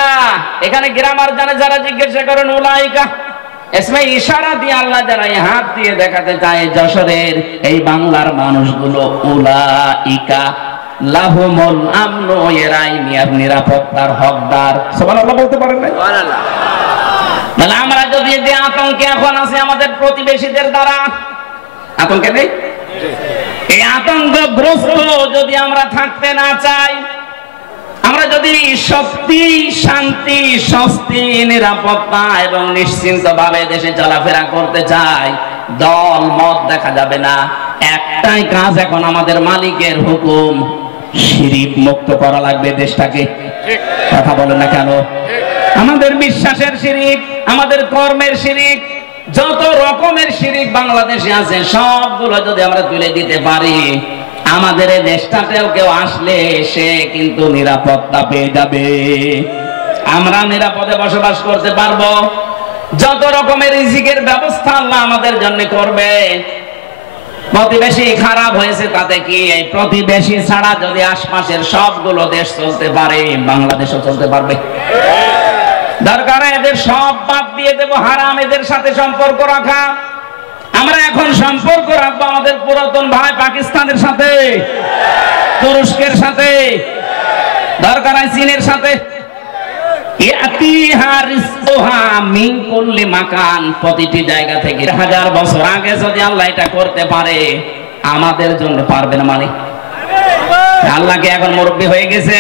এখানে গ্রামার জানে যারা জিজ্ঞাসা করেন উলাইকা ইসমে ইশারা দিয়ে আল্লাহ যারা হাত দিয়ে দেখাতে চায় যশোরের এই বাংলার মানুষগুলো, উলাইকা লাহুমুল আমনু, এরাই নিরাপত্তার হকদার। সুবহানাল্লাহ বলতে পারেন না? সুবহানাল্লাহ। তাহলে আমরা যদি যে আতঙ্কে এখন আছে আমাদের প্রতিবেশীদের দ্বারা, আতঙ্কে নেই, এই আতঙ্কগ্রস্ত যদি আমরা থাকতে না চাই, আমরা যদি শক্তি, শান্তি, স্বস্তি, নিরাপত্তা এবং নিশ্চিন্ত ভাবে দেশে চলাফেরা করতে চাই, দল মত দেখা যাবে না। একটাই কাজ এখন আমাদের মালিকের হুকুম, শিরিক মুক্ত করা লাগবে দেশটাকে। কথা বলেন না কেন? আমাদের বিশ্বাসের শিরিক, আমাদের কর্মের শিরিক, যত রকমের শিরিক বাংলাদেশে আছে সবগুলো যদি আমরা তুলে দিতে পারি, আমাদের এই দেশটাতেও কেউ আসলে সে কিন্তু নিরাপত্তা পেয়ে যাবে, আমরা নিরাপদে বসবাস করতে পারবো। যত রকমের রিজিকের ব্যবস্থা আল্লাহ আমাদের জন্য করবে। প্রতিবেশী খারাপ হয়েছে তাতে কি, এই প্রতিবেশী ছাড়া যদি আশপাশের সবগুলো দেশ চলতে পারে, বাংলাদেশও চলতে পারবে। দরকার এদের সব বাদ দিয়ে দেবো, হারাম এদের সাথে সম্পর্ক রাখা। আমরা এখন সম্পর্ক রাখবো আমাদের পুরাতন ভাই পাকিস্তানের সাথে, তুরস্কের সাথে, দরকার চীনের সাথে। প্রতিটি জায়গা থেকে 1000 বছর আগে যদি আল্লাহ এটা করতে পারে, আমাদের জন্য পারবে না মানে? আল্লাহকে এখন মুরব্বী হয়ে গেছে,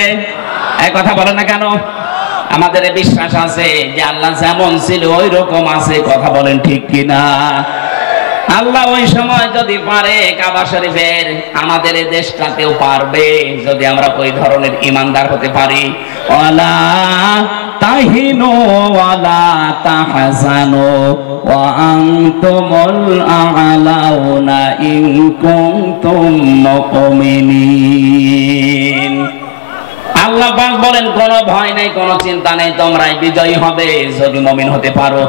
এই কথা বলে না কেন? আমাদের বিশ্বাস আছে যে আল্লাহ যেমন ছিল ওই রকম আছে। কথা বলেন ঠিক কিনা? আল্লাহ ওই সময় যদি পারে কাবা শরীফের, আমাদের এই দেশটাতেও পারবে যদি আমরা ওই ধরনের ঈমানদার হতে পারি। ওয়ালা তাহিনু ওয়ালা তাহজানু ওয়া আনতুমুল আ'লাউনা ইন কুনতুম মুমিনিন। আল্লাহ পাক বলেন কোনো ভয় নেই, কোনো চিন্তা নেই, তোমরাই বিজয়ী হবে যদি মুমিন হতে পারো।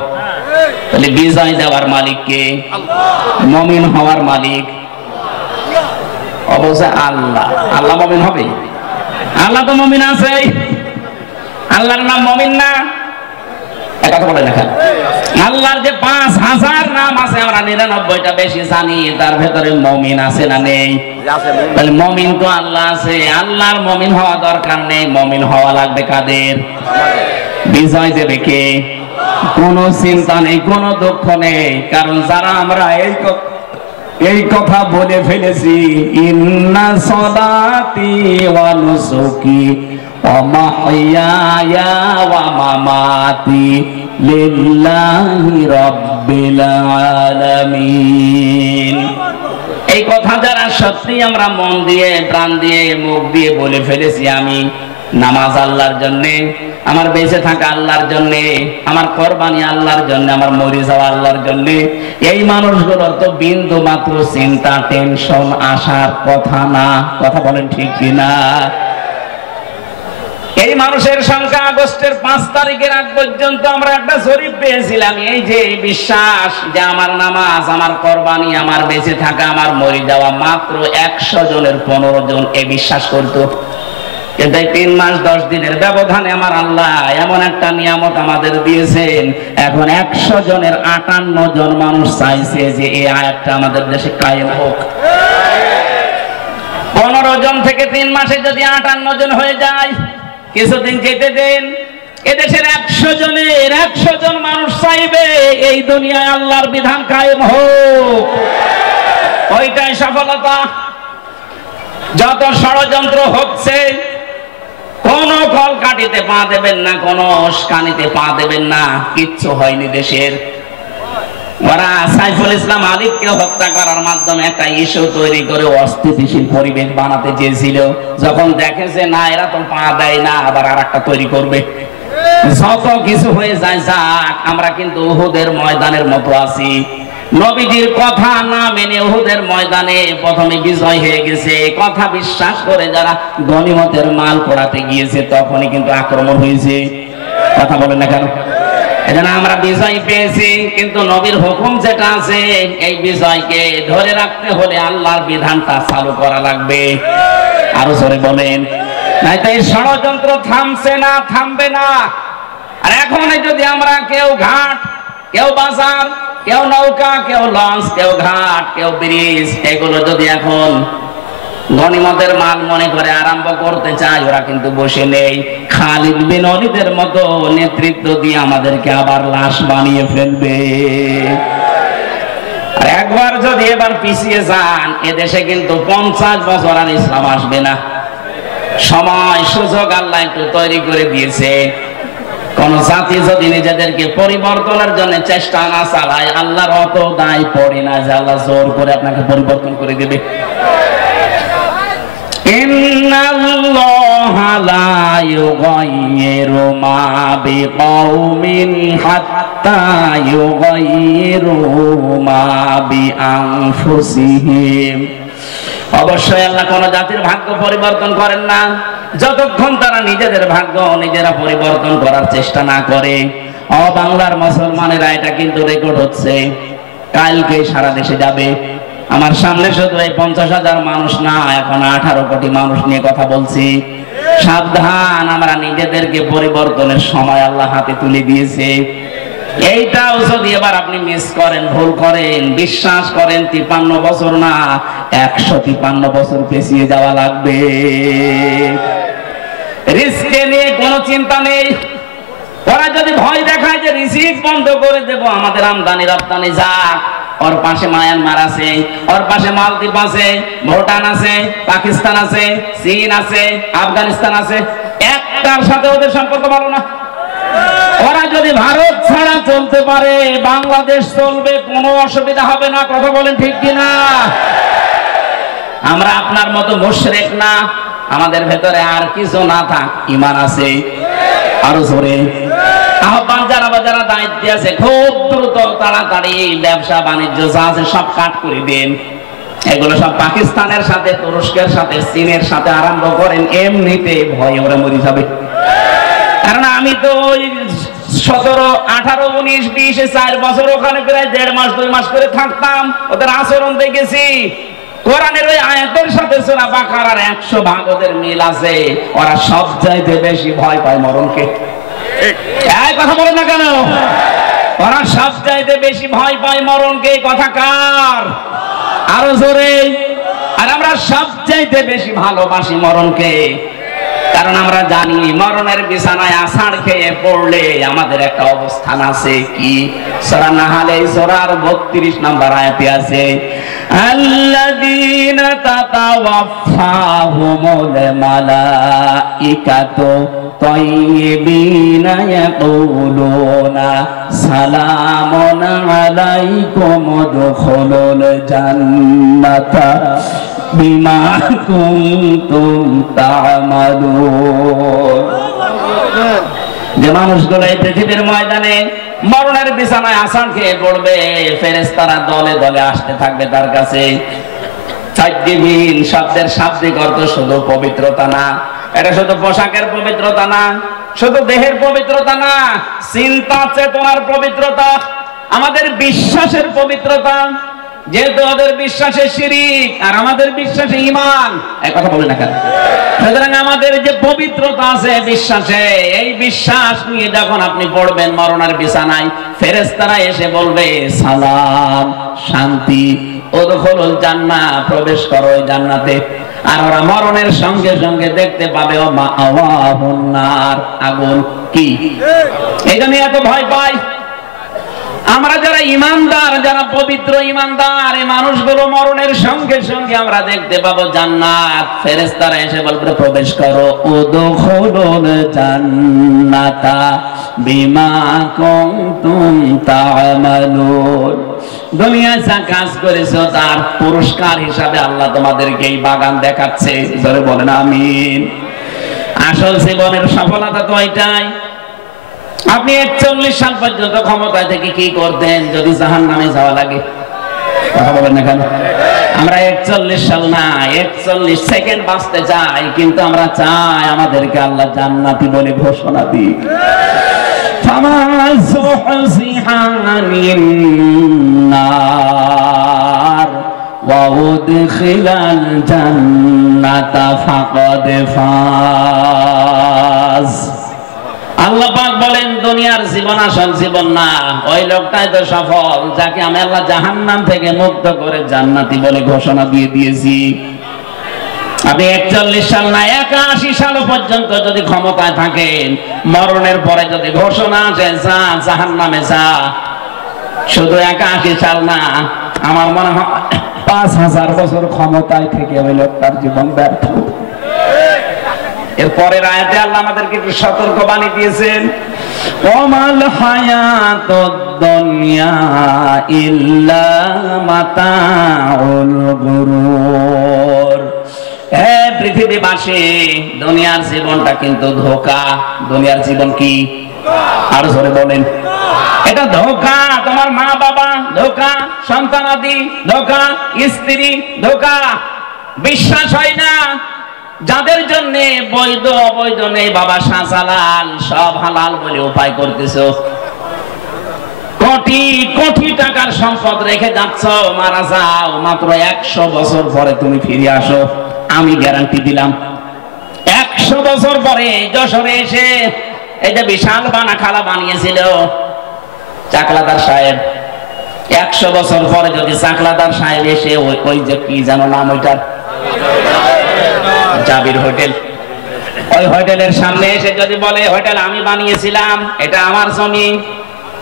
তাহলে বিজয় দেওয়ার মালিক কে? মুমিন হওয়ার মালিক অবশ্যই আল্লাহ। আল্লাহ মুমিন হবে? আল্লাহ তো মুমিন আছে, আল্লাহর নাম মুমিন না? কথা বলে দেখেন, আল্লাহর যে 5000 নাম আছে আমরা 99টা বেশি জানি, তার ভেতরে মুমিন আছে না নেই? তাহলে মুমিন তো আল্লাহ আছে, আল্লাহর মুমিন হওয়া দরকার নেই, মুমিন হওয়া লাগবে কাদের? বিজয় দেবে কে? কোনো চিন্তা নেই, কোনো দুঃখ নেই, কারণ যারা আমরা এই কথা বলে ফেলেছি, ইন্না সলাতি ওয়া নুসুকি ওয়া মাহইয়ায়া ওয়া মামাতি লিল্লাহি রাব্বিল আলামিন। এই কথা যারা সত্যি আমরা মন দিয়ে, প্রাণ দিয়ে, মুখ দিয়ে বলে ফেলেছি, আমি নামাজ আল্লাহর জন্য, আমার বেঁচে থাকা আল্লাহর জন্য, আমার কোরবানি আল্লাহর জন্য, আমার মরে যাওয়া আল্লাহর জন্য, এই মানুষগুলোর তো বিন্দু মাত্র চিন্তা, টেনশন আসার কথা না। কথা বলেন ঠিক কিনা? এই মানুষের সংখ্যা আগস্টের 5 তারিখের আগ পর্যন্ত আমরা একটা জরিপ পেয়েছিলাম, এই যে বিশ্বাস যে আমার নামাজ, আমার কোরবানি, আমার বেঁচে থাকা, আমার মরে যাওয়া, মাত্র 100 জনের 15 জন এই বিশ্বাস করতো। কিন্তু 3 মাস 10 দিনের ব্যবধানে আমার আল্লাহ এমন একটা নিয়ামত আমাদের দিয়েছেন, এখন 100 জনের 58 জন মানুষ চাইছে যে এই আয়াতটা আমাদের দেশে কায়েম হোক। 15 জন থেকে 3 মাসে যদি 58 জন হয়ে যায়, কিছুদিন যেতে দেন, এদেশের 100 জনের 100 জন মানুষ চাইবে এই দুনিয়ায় আল্লাহর বিধান কায়েম হোক। ওইটাই সফলতা। যত ষড়যন্ত্র হচ্ছে, কোন কল কাটিতে পা দেবেন না, কোন উস্কানিতে পা দেবেন না, কিচ্ছু হয়নি দেশের। ওরা সাইফুল ইসলাম আলিফকে হত্যা করার মাধ্যমে একটা ইস্যু তৈরি করে অস্থিতিশীল পরিবেশ বানাতে চেয়েছিল। যখন দেখে যে না এরা তো পা দেয় না, আবার আর একটা তৈরি করবে। যত কিছু হয়ে যায় যাক, আমরা কিন্তু উহুদের ময়দানের মতো আছি। নবীজির কথা না মেনে উহুদের ময়দানে প্রথমে বিজয় হয়ে গেছে, কথা বিশ্বাস করে যারা গনিমতের মাল কোড়াতে গিয়েছে তখনই কিন্তু আক্রমণ হয়েছে। কথা বলেন না কেন? এজন্য আমরা বিজয় পেয়েছি, কিন্তু নবীর হুকুম যেটা আছে এই বিজয়কে ধরে রাখতে হলে আল্লাহর বিধানটা চালু করা লাগবে। আরো জোরে বলেন, নাই তো এই ষড়যন্ত্র থামছে না, থামবে না। আর এখন যদি আমরা কেউ ঘাট, কেউ বাজার, কেউ নৌকা, কেউ লঞ্চ, কেউ ঘাট, কেউ ব্রিজ, এগুলো যদি এখন গনিমতের মাল মনে করে আরম্ভ করতে চায়, ওরা কিন্তু বসে নেই। খালিদ বিন ওয়ালিদের মতো নেতৃত্ব দিয়ে আমাদেরকে আবার লাশ বানিয়ে ফেলবে। আর একবার যদি এবার পিছিয়ে যান, এদেশে কিন্তু 50 বছর আর ইসলাম আসবে না। সময় সুযোগ আল্লাহ একটু তৈরি করে দিয়েছে। কোন জাতি যদি নিজেদেরকে পরিবর্তনের জন্য চেষ্টা না চালায়, আল্লাহর অত দায় পড়ে না যে আল্লাহ জোর করে আপনাকে পরিবর্তন করে দেবে। ইন্নাল্লাহা লা ইউগাইয়িরু মা বিকাউমিন হাত্তা ইউগাইয়িরু মা বিআনফুসিহিম। অবশ্যই আল্লাহ কোন জাতির ভাগ্য পরিবর্তন করেন না যতক্ষণ তারা নিজেদের ভাগ্য নিজেরা পরিবর্তন করার চেষ্টা না করে। বাংলার মুসলমানেরা, এটা কিন্তু রেকর্ড হচ্ছে, কালকে সারা দেশে যাবে। আমার সামনে শুধু এই 50,000 মানুষ না, এখন 18 কোটি মানুষ নিয়ে কথা বলছি। সাবধান, আমরা নিজেদেরকে পরিবর্তনের সময় আল্লাহ হাতে তুলে দিয়েছে। এইটাও যদি এবার আপনি মিস করেন, ভুল করেন, বিশ্বাস করেন 53 বছর না 153 বছর পেছিয়ে যাওয়া লাগবে। রিস্কে নিয়ে কোনো চিন্তা নেই। ওরা যদি ভয় দেখায় যে রিসিভ বন্ধ করে দেব, আমাদের আমদানি রপ্তানি যাক, ওর পাশে মায়ানমার আছে, ওর পাশে মালদ্বীপ আছে, ভুটান আছে, পাকিস্তান আছে, চীন আছে, আফগানিস্তান আছে, একটার সাথে ওদের সম্পর্ক ভালো না। ওরা যদি ভারত ছাড়া চলতে পারে, বাংলাদেশ চলবে, কোনো অসুবিধা হবে না। কথা বলেন ঠিক কিনা? আমরা আপনার মতো মুশরিক না, আমাদের ভেতরে আর কিছু না থাক, ঈমান আছে। আরো জোরে আহ্বান, যারা যারা দায়িত্বে আছে, খুব দ্রুত তাড়াতাড়ি ব্যবসা বাণিজ্য যা আছে সব কাট করে দিন। এগুলো সব পাকিস্তানের সাথে, তুরস্কের সাথে, চীনের সাথে আরম্ভ করেন, এমনিতে ভয়ে ওরা মরে যাবে। কারণ আমি তো ওই 17, 18, 19, 20, 4 বছর ওখানে প্রায় 1.5 মাস 2 মাস করে থাকতাম, ওদের আচরণ দেখেছি। কোরআনের ওই আয়াতের সাথে সূরা বাকারার 100 ভাগ ওদের মিল আছে। ওরা সবচাইতে বেশি ভয় পায় মরণকে। এই কথা বলেন না কেন? ওরা সবচাইতে বেশি ভয় পায় মরণকে। কথা কার? আরো জোরে। আর আমরা সবচাইতে বেশি ভালোবাসি মরণকে, কারণ আমরা জানি মরণের বিছানায় আছাড় খেয়ে পড়লে আমাদের একটা অবস্থান আছে। কি? সূরা নাহলে সূরার 32 নম্বর আয়াতে আছে, আল্লাযীনা তাতাওয়াফাহুমুল মালাইকাতু তাইয়্যিবিনা ইয়াকুলুনা সালামুন আলাইকুম উদখুলুল জান্নাতা বিমা কুনতুম তা'মালুন। যে মানুষগুলো এই পৃথিবীর ময়দানে মরণের বিছানায় আছাড় খেয়ে পড়বে, ফেরেশতারা দলে দলে আসতে থাকবে তার কাছে। তাইয়্যিবিন শব্দের শাব্দিক অর্থ শুধু পবিত্রতা না, এটা শুধু পোশাকের পবিত্রতা না, শুধু দেহের পবিত্রতা না, চিন্তা চেতনার পবিত্রতা, আমাদের বিশ্বাসের পবিত্রতা। যেহেতু ওদের বিশ্বাসে শিরিক আর আমাদের বিশ্বাসে ঈমান, এই কথা বলে না কেন? সুতরাং আমাদের যে পবিত্রতা আছে বিশ্বাসে, এই বিশ্বাস নিয়ে যখন আপনি পড়বেন মরণের বিছানায়, ফেরেশতারা এসে বলবে সালাম, শান্তি, উদখুলুল জান্নাহ, প্রবেশ করো এই জান্নাতে। আর ওরা মরণের সঙ্গে সঙ্গে দেখতে পাবে ও মাআওয়াহুন নার, আগুন। কি এই জন্য এত ভয় পায়? আমরা যারা ইমানদার, যারা পবিত্র ইমানদার, এই মানুষগুলো মরণের সঙ্গে সঙ্গে আমরা দেখতে পাবো জান্নাত। ফেরেশতারা এসে বলবে প্রবেশ করো, উদখুলুল জান্নাতা বিমা কুনতুম তা'মালুন। দুনিয়ায় যা কাজ করেছো তার পুরস্কার হিসাবে আল্লাহ তোমাদেরকে এই বাগান দেখাচ্ছে। জোরে বলেন আমিন। আসল জীবনের সফলতা তো এটাই। আপনি 41 সাল পর্যন্ত ক্ষমতায় থেকে কি করতেন যদি জাহান্নামে যাওয়া লাগে? কথা বলেন না কেন? আমরা 41 সাল না 41 সেকেন্ড বাঁচতে চাই, কিন্তু আমরা চাই আমাদেরকে আল্লাহ জান্নাতি বলে ঘোষণা দিক। আল্লাহ পাক বলেন দুনিয়ার জীবন আসল জীবন না, ওই লোকটাই তো সফল যাকে আমি আল্লাহ জাহান্নাম থেকে মুক্ত করে জান্নাতি বলে ঘোষণা দিয়ে দিয়েছি। আপনি 41 সাল না 81 সাল পর্যন্ত যদি ক্ষমতায় থাকেন, মরণের পরে যদি ঘোষণা আসে যা জাহান্নামে যা, শুধু 81 সাল না, আমার মনে হয় 5000 বছর ক্ষমতায় থেকে ওই লোকটার জীবন ব্যর্থ। এরপরের আয়াতে আল্লাহ আমাদেরকে একটু সতর্ক বাণী দিয়েছেন, ওমাল হায়াতুদ দুনিয়া ইল্লা মাতাউল গুরুর। হে পৃথিবীবাসী, দুনিয়ার জীবনটা কিন্তু ধোঁকা। দুনিয়ার জীবন কি? আর জোরে বলেন। এটা ধোঁকা। তোমার মা বাবা ধোঁকা, সন্তানাদি ধোঁকা, স্ত্রী ধোঁকা। বিশ্বাস হয় না যাদের জন্য বৈধ অবৈধ নেই, বাবা শাহজালাল সব হালাল বলে উপায় করতেছো। কোটি কোটি টাকার সম্পদ রেখে যাচ্ছ, মারা যাও, মাত্র 100 বছর পরে তুমি ফিরে আসো, আমি গ্যারান্টি দিলাম। 100 বছর পরে যশোরে এসে এই যে বিশাল বানাখালা বানিয়েছিল চাকলাদার সাহেব, 100 বছর পরে যদি চাকলাদার সাহেব এসে ওই যে কি জানো নাম ওইটার, জাবির হোটেল, ওই হোটেলের সামনে এসে যদি বলে হোটেল আমি বানিয়েছিলাম, এটা আমার জমি,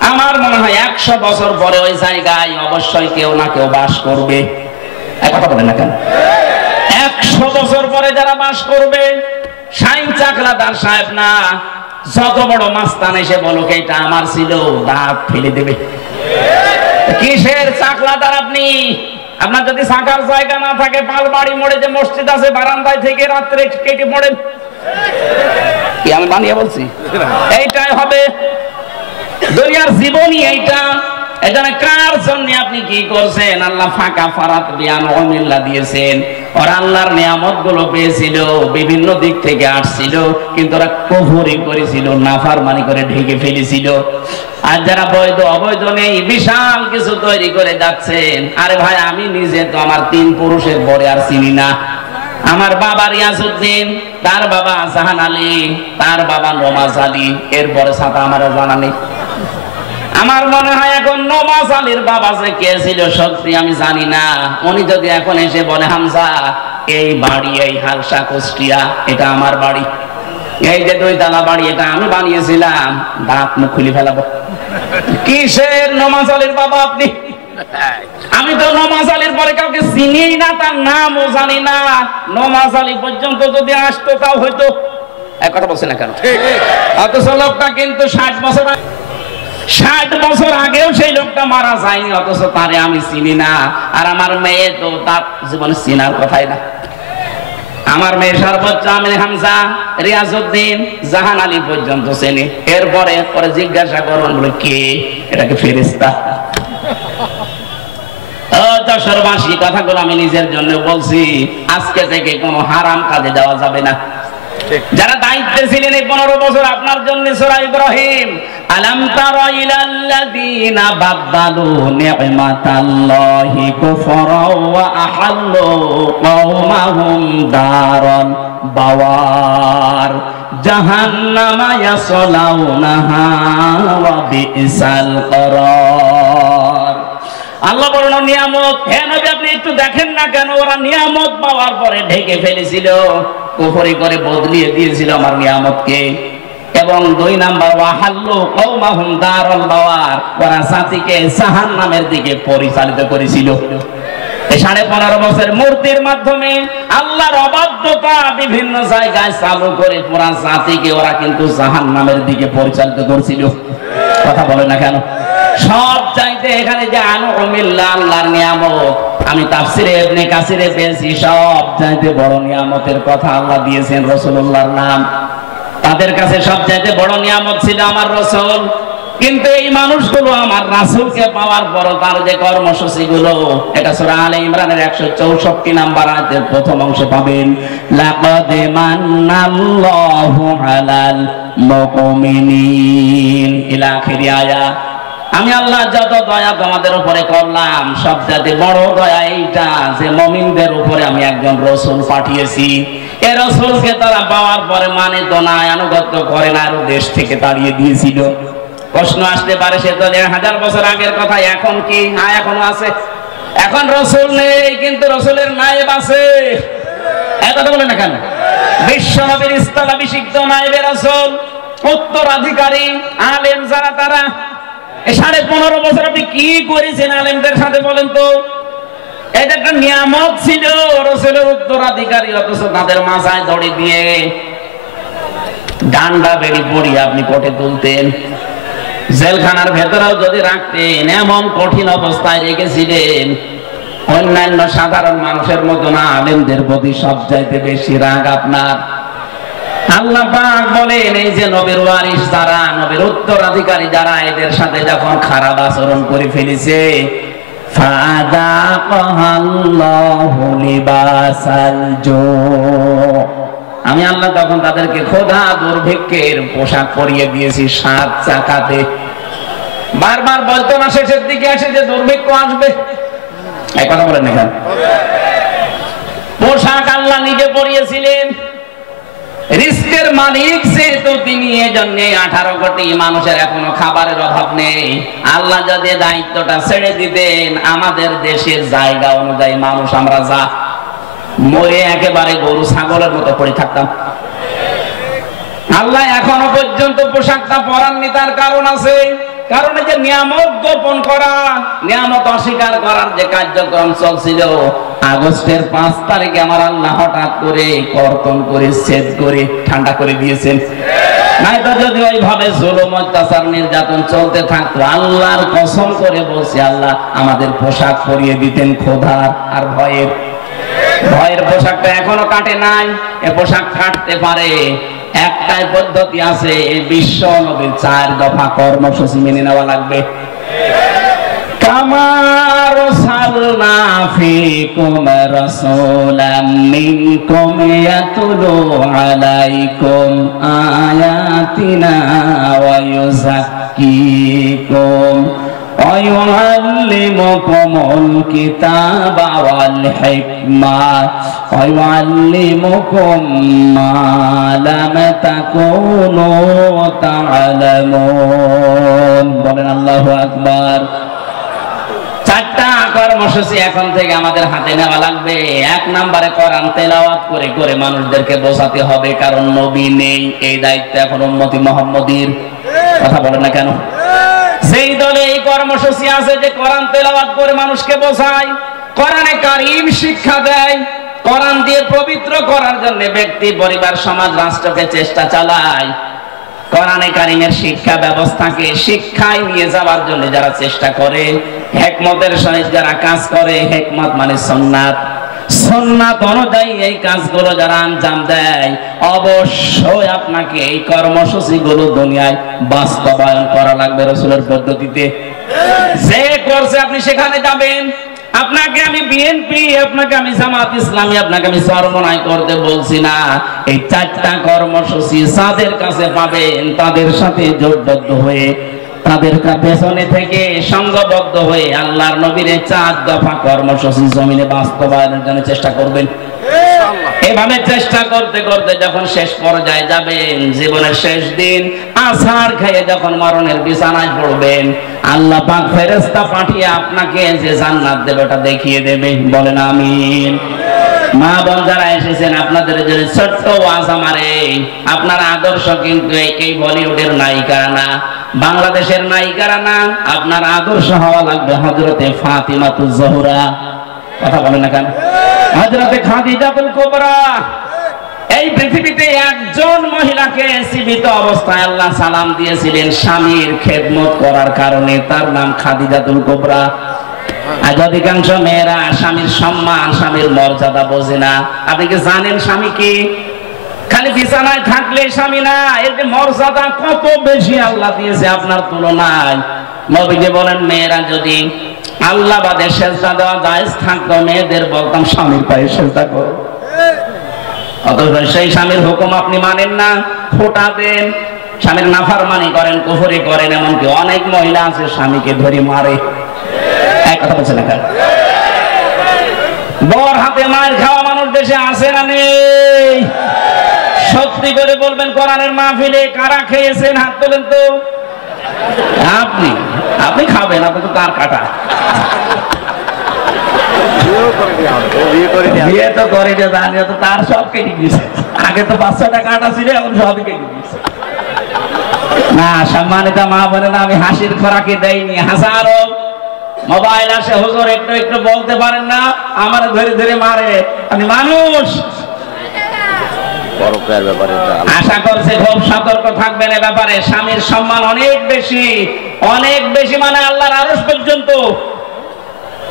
আমার মনে হয় 100 বছর পরে ওই জায়গায় অবশ্যই কেউ না কেউ বাস করবে। কথা বলেন না কেন? 100 বছর পরে যারা বাস করবে, শাইন চাকলাদার সাহেব না, যত বড় মাস্তান এসে বলো এটা আমার ছিল, দাঁত ফেলে দেবে। কিসের চাকলাদার আপনি? আপনার যদি থাকার জায়গা না থাকে, পালবাড়ি মোড়ে যে মসজিদ আছে, বারান্দায় থেকে রাত্রে কেটে পড়েন। কি আমি বানিয়ে বলছি? এইটাই হবে দুনিয়ার জীবনই এইটা। এখানে কার জন্য আপনি কি করছেন? আল্লাহ ফাঁকা ফারাত বিয়ান অমিল্লা দিয়েছেন। ওরা আল্লাহর নিয়ামত গুলো পেয়েছিল, বিভিন্ন দিক থেকে আসছিল, কিন্তু ওরা কুফরি করেছিল, নাফরমানি করে ঢেকে ফেলেছিল। আর যারা বৈধ অবৈধ নেই, বিশাল কিছু তৈরি করে যাচ্ছেন। আরে ভাই, আমি নিজে তো আমার 3 পুরুষের পরে আর চিনি না। আমার বাবা রিয়াজউদ্দিন, তার বাবা জাহান আলী, তার বাবা নমাজ আলী, এরপরে সাথে আমার জানা নেই। আমার মনে হয় এখন নমাজ আলীর বাবা যে কে ছিল সত্যি আমি জানি না। উনি যদি এখন এসে বলে হামজা এই বাড়ি, এই হালসা কুষ্টিয়া, এটা আমার বাড়ি, এই যে 2 তলা বাড়ি এটা আমি বানিয়েছিলাম, দাঁত মুখ খুলে ফেলাবো। কিসের নমাজ আলীর বাবা আপনি? আমি তো নমাজ আলীর পরে কাউকে চিনি না, তার নামও জানি না। নমাজ আলী পর্যন্ত যদি আসতো তাও হয়তো। এক কথা বলছে না কেন? অথচ লোকটা কিন্তু 60 বছর আগেও সেই লোকটা মারা যায়নি, অথচ তারে আমি চিনি না। আর আমার মেয়ে তো তার জীবনে চিনার কথাই না। আমার মেয়ে সর্বোচ্চ আমির হামজা, রিয়াজউদ্দিন, জাহান আলী পর্যন্ত চেনে। এরপরে জিজ্ঞাসা করুন বলে কে? এটাকে ফেরেশতা। যশোরবাসী, কথাগুলো আমি নিজের জন্য বলছি। আজকে থেকে কোনো হারাম কাজে যাওয়া যাবে না। যারা দায়িত্বে ছিলেন এই 15 বছর আপনার জন্য, সূরা ইব্রাহিম, আলাম তারা ইলাল্লাযীনা বাদদালু নি'মাতাল্লাহি কুফরা ওয়া আহাল্লু কওমাহুম দারাল বাওয়ার জাহান্নামা ইয়াসলাউনাহা ওয়া বিসাল করার। আল্লাহ বলল নিয়ামত, হে নবী আপনি একটু দেখেন না কেন ওরা নিয়ামত পাওয়ার পরে ঢেকে ফেলেছিল, কুফরি করে বদলিয়ে দিয়েছিল আমার নিয়ামতকে। এবং 2 নাম্বার ওয়াহাল্লু কওমাহুম দারাল বাওয়ার, ওরা জাতিকে জাহান্নামের দিকে পরিচালিত করেছিল। 15.5 বছর মূর্তির মাধ্যমে আল্লাহর অবাধ্যতা বিভিন্ন জায়গায় চালু করে পুরা জাতিকে ওরা কিন্তু জাহান্নামের দিকে পরিচালিত করছিল। কথা বলে না কেন? সব চাইতে এখানে যে আনউমিল্লাহ আল্লাহর নিয়ামত, আমি তাফসিরে ইবনে কাসিরে পেয়েছি সব চাইতে বড় নিয়ামতের কথা আল্লাহ দিয়েছেন রাসূলুল্লাহর নাম। তাদের কাছে সব চাইতে বড় নিয়ামত ছিল আমার রাসূল। কিন্তু এই মানুষগুলো আমার রাসূলকে পাওয়ার পর তার যে কর্মসূচিগুলো, এটা সূরা আলে ইমরানের 164 নাম্বার আয়াতের প্রথম অংশে পাবেন, লাকাদ মান্নাল্লাহু আলাল মুমিনিন ইলা আখির আয়াত। আমি আল্লাহ যত দয়া তোমাদের উপরে করলাম সবচেয়ে বড় দয়া এইটা যে মুমিনদের উপরে আমি একজন রাসূল পাঠিয়েছি। এই রাসূলকে তারা পাওয়ার পরে মানে তো না, আনুগত্য করে না, আরো দেশ থেকে তাড়িয়ে দিয়েছিল। প্রশ্ন আসতে পারে সে তো 1000 বছর আগের কথা, এখন কি? হ্যাঁ এখনো আছে। এখন রাসূল নেই কিন্তু রাসূলের নায়েব আছে। এই কথা বলেন না কেন? বিশ্ব নবীর স্থলাভিষিক্ত নায়েবে রাসূল, উত্তরাধিকারী আলেম যারা, তারা 15.5 বছর আপনি কি করেছেন আলেমদের সাথে বলেন তো? এটা একটা নিয়ামত ছিল রাসূলের উত্তরাধিকারী, অথচ তাদের মাথায় দড়ি দিয়ে ডান্ডা বেড়ি পড়িয়ে আপনি কোটে তুলতেন, জেলখানার ভেতরেও যদি রাখতেন এমন কঠিন অবস্থায় রেখেছিলেন। অন্যান্য সাধারণ মানুষের মতো না, আলেমদের প্রতি সবচাইতে বেশি রাগ আপনার। আল্লাহ পাক বলেন এই যে নবীর ওয়ারিস যারা, নবীর উত্তরাধিকারী যারা, এদের সাথে যখন খারাপ আচরণ করে ফেলেছে, ফাযাকাল্লাহু লিবাসাল জু, আমি আল্লাহ তখন তাদেরকে ক্ষুধা দুর্ভিক্ষের পোশাক পরিয়ে দিয়েছি 7 চাকাতে। বারবার বলতো না শেষের দিকে এসে যে দুর্ভিক্ষ আসবে? এই কথা বলেন না কেন? পোশাক আল্লাহ নিজে পরিয়েছিলেন। রিস্কের মালিক যেহেতু তিনি, এজন্য 18 কোটি মানুষের এখনো খাবারের অভাব নেই। আল্লাহ যদি দায়িত্বটা ছেড়ে দিতেন, আমাদের দেশের জায়গা অনুযায়ী মানুষ আমরা যা মরে একেবারে গরু ছাগলের মতো পড়ে থাকতাম। আল্লাহ এখনো পর্যন্ত পোশাকটা পরাননি, তার কারণ আছে। কারণ এই যে নিয়ামত গোপন করা, নিয়ামত অস্বীকার করার যে কার্যক্রম চলছিল, আগস্টের 5 তারিখে আমার আল্লাহ হঠাৎ করে কর্তন করে ছেদ করে ঠান্ডা করে দিয়েছেন। নাইতো যদি ওইভাবে জুলুম অত্যাচার নির্যাতন চলতে থাকতো, আল্লাহর কসম করে বলছি আল্লাহ আমাদের পোশাক পরিয়ে দিতেন ক্ষুধার আর ভয়ের। ভয়ের পোশাকটা এখনো কাটে নাই, এ পোশাক কাটতে পারে। একটাই পদ্ধতি আছে, বিশ্ব নবীর 4 দফা কর্মসূচি মেনে নেওয়া লাগবে। কামা রাসালনা ফীকুম রাসূলাম মিনকুম ইয়াতলু আলাইকুম আয়াতিনা ওয়া ইউযাক্কিকুম ওয়া ইউআল্লিমুকুমুল কিতাবা ওয়াল হিকমা ওয়া ইউআল্লিমুকুম মা লাম তাকুনু তা'লামুন। বলেন আল্লাহু আকবার। 4টা কর্মসূচি এখন থেকে আমাদের হাতে নেওয়া লাগবে। 1 নম্বরে কোরআন তেলাওয়াত করে করে মানুষদেরকে বোঝাতে হবে, কারণ নবী নেই, এই দায়িত্ব এখন উম্মতি মুহাম্মদীর। কথা বলেন না কেন? সেই দলে এই কর্মসূচি আছে যে কোরআন তেলাওয়াত করে মানুষকে বোঝায়, কোরআনে কারীম শিক্ষা দেয়, কোরআন দিয়ে পবিত্র করার জন্য ব্যক্তি, পরিবার, সমাজ, রাষ্ট্রকে চেষ্টা চালায়। কোরআনে কারীমের শিক্ষা ব্যবস্থাকে শিক্ষায় নিয়ে যাওয়ার জন্য যারা চেষ্টা করে, হিকমতের সহিত যারা কাজ করে, হিকমত মানে সুন্নাত, সুন্নাত অনুযায়ী এই কাজগুলো যারা আঞ্জাম দেয়, অবশ্যই আপনাকে এই কর্মসূচিগুলো দুনিয়ায় বাস্তবায়ন করা লাগবে রাসূলের পদ্ধতিতে। যে করছে আপনি সেখানে যাবেন। আপনাকে আমি বিএনপি, আপনাকে আমি জামাত ইসলামী, আপনাকে আমি চরমনাই করতে বলছি না। এই 4টা কর্মসূচি যাদের কাছে পাবেন, তাদের সাথে জোটবদ্ধ হয়ে, তাদের পেছনে থেকে সংঘবদ্ধ হয়ে আল্লাহর নবীর 4 দফা কর্মসূচি জমিনে বাস্তবায়নের জন্য চেষ্টা করবেন। এভাবে চেষ্টা করতে করতে যখন শেষ পর্যায়ে যাবেন, জীবনের শেষ দিন, আছাড় খেয়ে যখন মরণের বিছানায় পড়বেন, আল্লাহ পাক ফেরেশতা পাঠিয়ে আপনাকে যে জান্নাত দেবে ওটা দেখিয়ে দেবে। বলেন আমিন। মা বোন যারা এসেছেন, আপনাদের জন্য ছোট্ট ওয়াজ আমার এই, আপনার আদর্শ কিন্তু এই বলিউডের নায়িকারা না, বাংলাদেশের নায়িকারা না, আপনার আদর্শ হওয়া লাগবে হযরতে ফাতিমাতুজ জোহরা। কথা বলেন না কেন? হযরতে খাদিজাতুল কুবরা, এই পৃথিবীতে একজন মহিলাকে জীবিত অবস্থায় আল্লাহ সালাম দিয়েছিলেন স্বামীর খেদমত করার কারণে, তার নাম খাদিজাতুল কুবরা। আজ অধিকাংশ মেয়েরা স্বামীর সম্মান, স্বামীর মর্যাদা বোঝে না। আপনি কি জানেন স্বামী কি? খালি বিছানায় থাকলে স্বামী না, এর যে মর্যাদা কত বেশি আল্লাহ দিয়েছে আপনার তুলনায়। নবীজি বলেন, মেয়েরা যদি আল্লাহ বাদে সেজদা দেওয়া জায়েজ থাকতো, মেয়েদের বলতাম স্বামীর পায়ে সেজদা করো। অথচ সেই স্বামীর হুকুম আপনি মানেন না, খোঁটা দেন, স্বামীর নাফরমানি করেন, কুফরি করেন। এমনকি অনেক মহিলা আছে স্বামীকে ধরে মারে। এক কথা বলছে না, বর হাতে মায়ের খাওয়া মানুষ দেশে আছে না নেই? সত্যি করে বলবেন, কোরআনের মাহফিলে কারা খেয়েছেন হাত তোলেন তো। আপনি আপনি খাবেন, আপনি তো তার কাটা। বিয়ে তো করে জানি তো, তার সব কেটে গিয়েছে। আগে তো 5-6টা কাটা ছিল, এখন সবই কেটে গিয়েছে। না সম্মানিত মা বোনেরা, আমি হাসির খোরাকি দেইনি। হাজারো মোবাইল আসে, হুজুর একটু একটু বলতে পারেন না, আমার ধরে ধরে মারে। আমি মানুষ, আশা করছে খুব সতর্ক থাকবেন এ ব্যাপারে। স্বামীর সম্মান অনেক বেশি, অনেক বেশি, মানে আল্লাহর আরশ পর্যন্ত।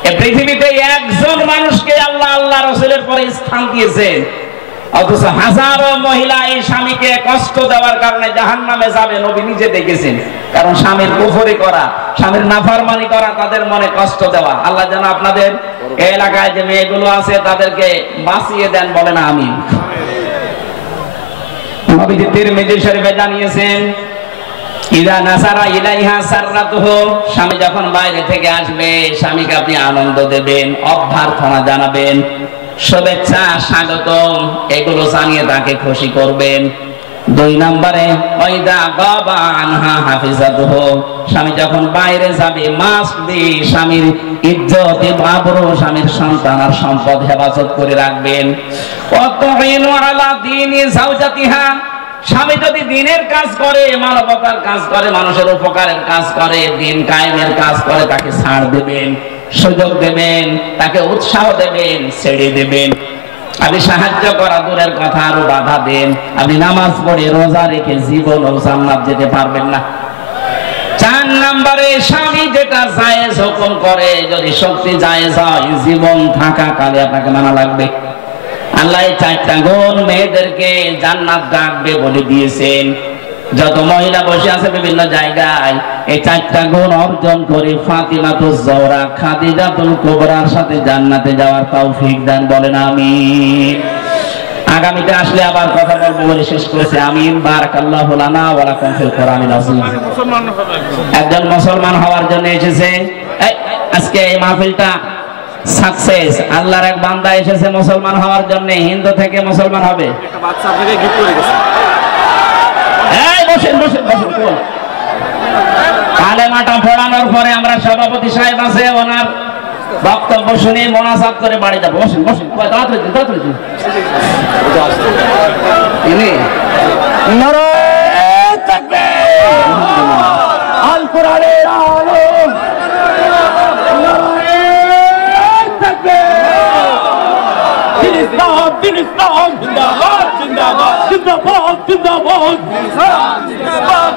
এই পৃথিবীতে একজন মানুষকে আল্লাহ আল্লাহ রাসূলের পরে স্থান দিয়েছে, অথচ হাজারো মহিলা এই স্বামীকে কষ্ট দেওয়ার কারণে জাহান্নামে যাবে। নবী নিজে দেখেছেন। কারণ স্বামীর কুফরি করা, স্বামীর নাফরমানি করা, তাদের মনে কষ্ট দেওয়া। আল্লাহ যেন আপনাদের এলাকায় যে মেয়েগুলো আছে তাদেরকে বাঁচিয়ে দেন, বলেন আমিন। নবীজি তিরমিজি শরীফে জানিয়েছেন, ইদা নাসারা ইলাইহা সাররাতুহু, স্বামী যখন বাইরে থেকে আসবে স্বামীকে আপনি আনন্দ দেবেন, অভ্যর্থনা জানাবেন, শুভেচ্ছা, স্বাগতম, এগুলো জানিয়ে তাকে খুশি করবেন। 2 নম্বরে ওয়াইদা গাবা আনহা হাফিজাতুহু, স্বামী যখন বাইরে যাবে মাস্ট বি স্বামীর ইজ্জত, আবরু, স্বামীর সন্তান আর সম্পদ হেফাজত করে রাখবেন। ওয়াতাইনু আলা দীনি যাওজাতিহা, স্বামী যদি দিনের কাজ করে, মানবতার কাজ করে, মানুষের উপকারের কাজ করে, দিন কায়েমের কাজ করে, তাকে ছাড় দেবেন, সুযোগ দেবেন, তাকে উৎসাহ দেবেন, ছেড়ে দেবেন। আপনি সাহায্য করা দূরের কথা, আরো বাধা দেন। আপনি নামাজ পড়ে রোজা রেখে জীবন ও জান্নাত যেতে পারবেন না। 4 নম্বরে স্বামী যেটা জায়েজ হুকুম করে, যদি শক্তি জায়েজ হয়, জীবন থাকা কালে আপনাকে মানা লাগবে। আল্লাহ এই 4টা গুণ মেয়েদেরকে জান্নাত ডাকবে বলে দিয়েছেন। যত মহিলা বসে আছে বিভিন্ন জায়গায়, এই 4টা গুণ অর্জন করে ফাতিমাতুজ জোহরা খাদিজাতুল কুবরার সাথে জান্নাতে যাওয়ার তৌফিক দান, বলেন আমিন। আগামীতে আসলে আবার কথা বলবো বলে শেষ করেছে। আমিন। বারাকাল্লাহু লানা ওয়া লাকুম ফিল কোরআনিল আযীম। একজন মুসলমান হওয়ার জন্য এসেছে। আজকে এই মাহফিলটা সাকসেস। আল্লাহর এক বান্দা এসেছে মুসলমান হওয়ার জন্য, হিন্দু থেকে মুসলমান হবে। একটা বাচ্চা আপনাকে গিফট করে গেছে। এই বসেন বসেন বসেন। কালেমাটা পড়ানোর পরে আমরা সভাপতি সাহেব আছে, ওনার বক্তব্য শুনে মোনাজাত করে বাড়ি যাবো। বসেন বসেন, তাড়াতাড়ি তাড়াতাড়ি। ইনি নারায়ে তাকবীর, আল কোরআনের আলো, দিন ইসলাম জিন্দাবাদ জিন্দাবাদ জিন্দাবাদ জিন্দাবাদ জিন্দাবাদ।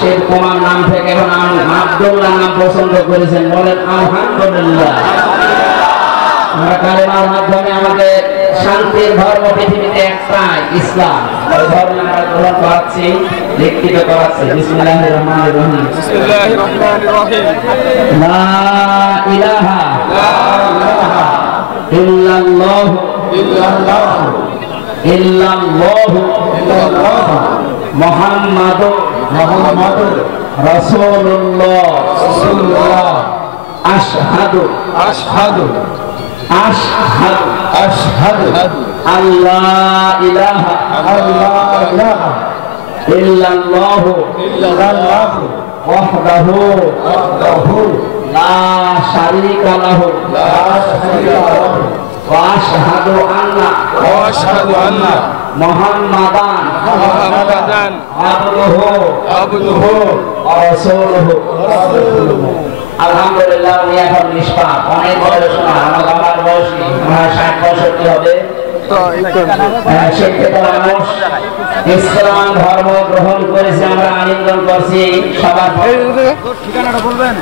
শিবকুমার নাম থেকে এখন আব্দুল্লাহ নাম পছন্দ করেছেন, বলেন আলহামদুলিল্লাহ। আমরা কালেমার মাধ্যমে আমাদের শান্তির ধর্ম পৃথিবীতে একটাই, ইসলাম। ওই ধর্ম আমরা গ্রহণ করাচ্ছি, দীক্ষিত করাচ্ছি। বিসমিল্লাহির রহমানির রহিম। বিসমিল্লাহির রহমানির রহিম। লা ইলাহা ইল্লাল্লাহ ইল্লাল্লাহ ইল্লাল্লাহ ইল্লাল্লাহ মুহাম্মাদুর রাসূলুল্লাহ রাসূলুল্লাহ। আশহাদু আশহাদু আশহাদু আশহাদু আল্লাহ ইলাহা ইল্লাল্লাহু ওয়াহদাহু লা শারীকা লাহু ওয়া আশহাদু আন্না মুহাম্মাদান আবদুহু ওয়া রাসূলুহু। আলহামদুলিল্লাহ, উনি এখন নিষ্পাপ, অনেক বয়স না, আমার বয়স 60-65 হবে। ইসলাম ধর্ম গ্রহণ করেছে, আমরা আলিঙ্গন করছি। সবার ঠিকানাটা বলবেন?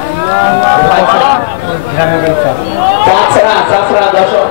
চাচরা দর্শক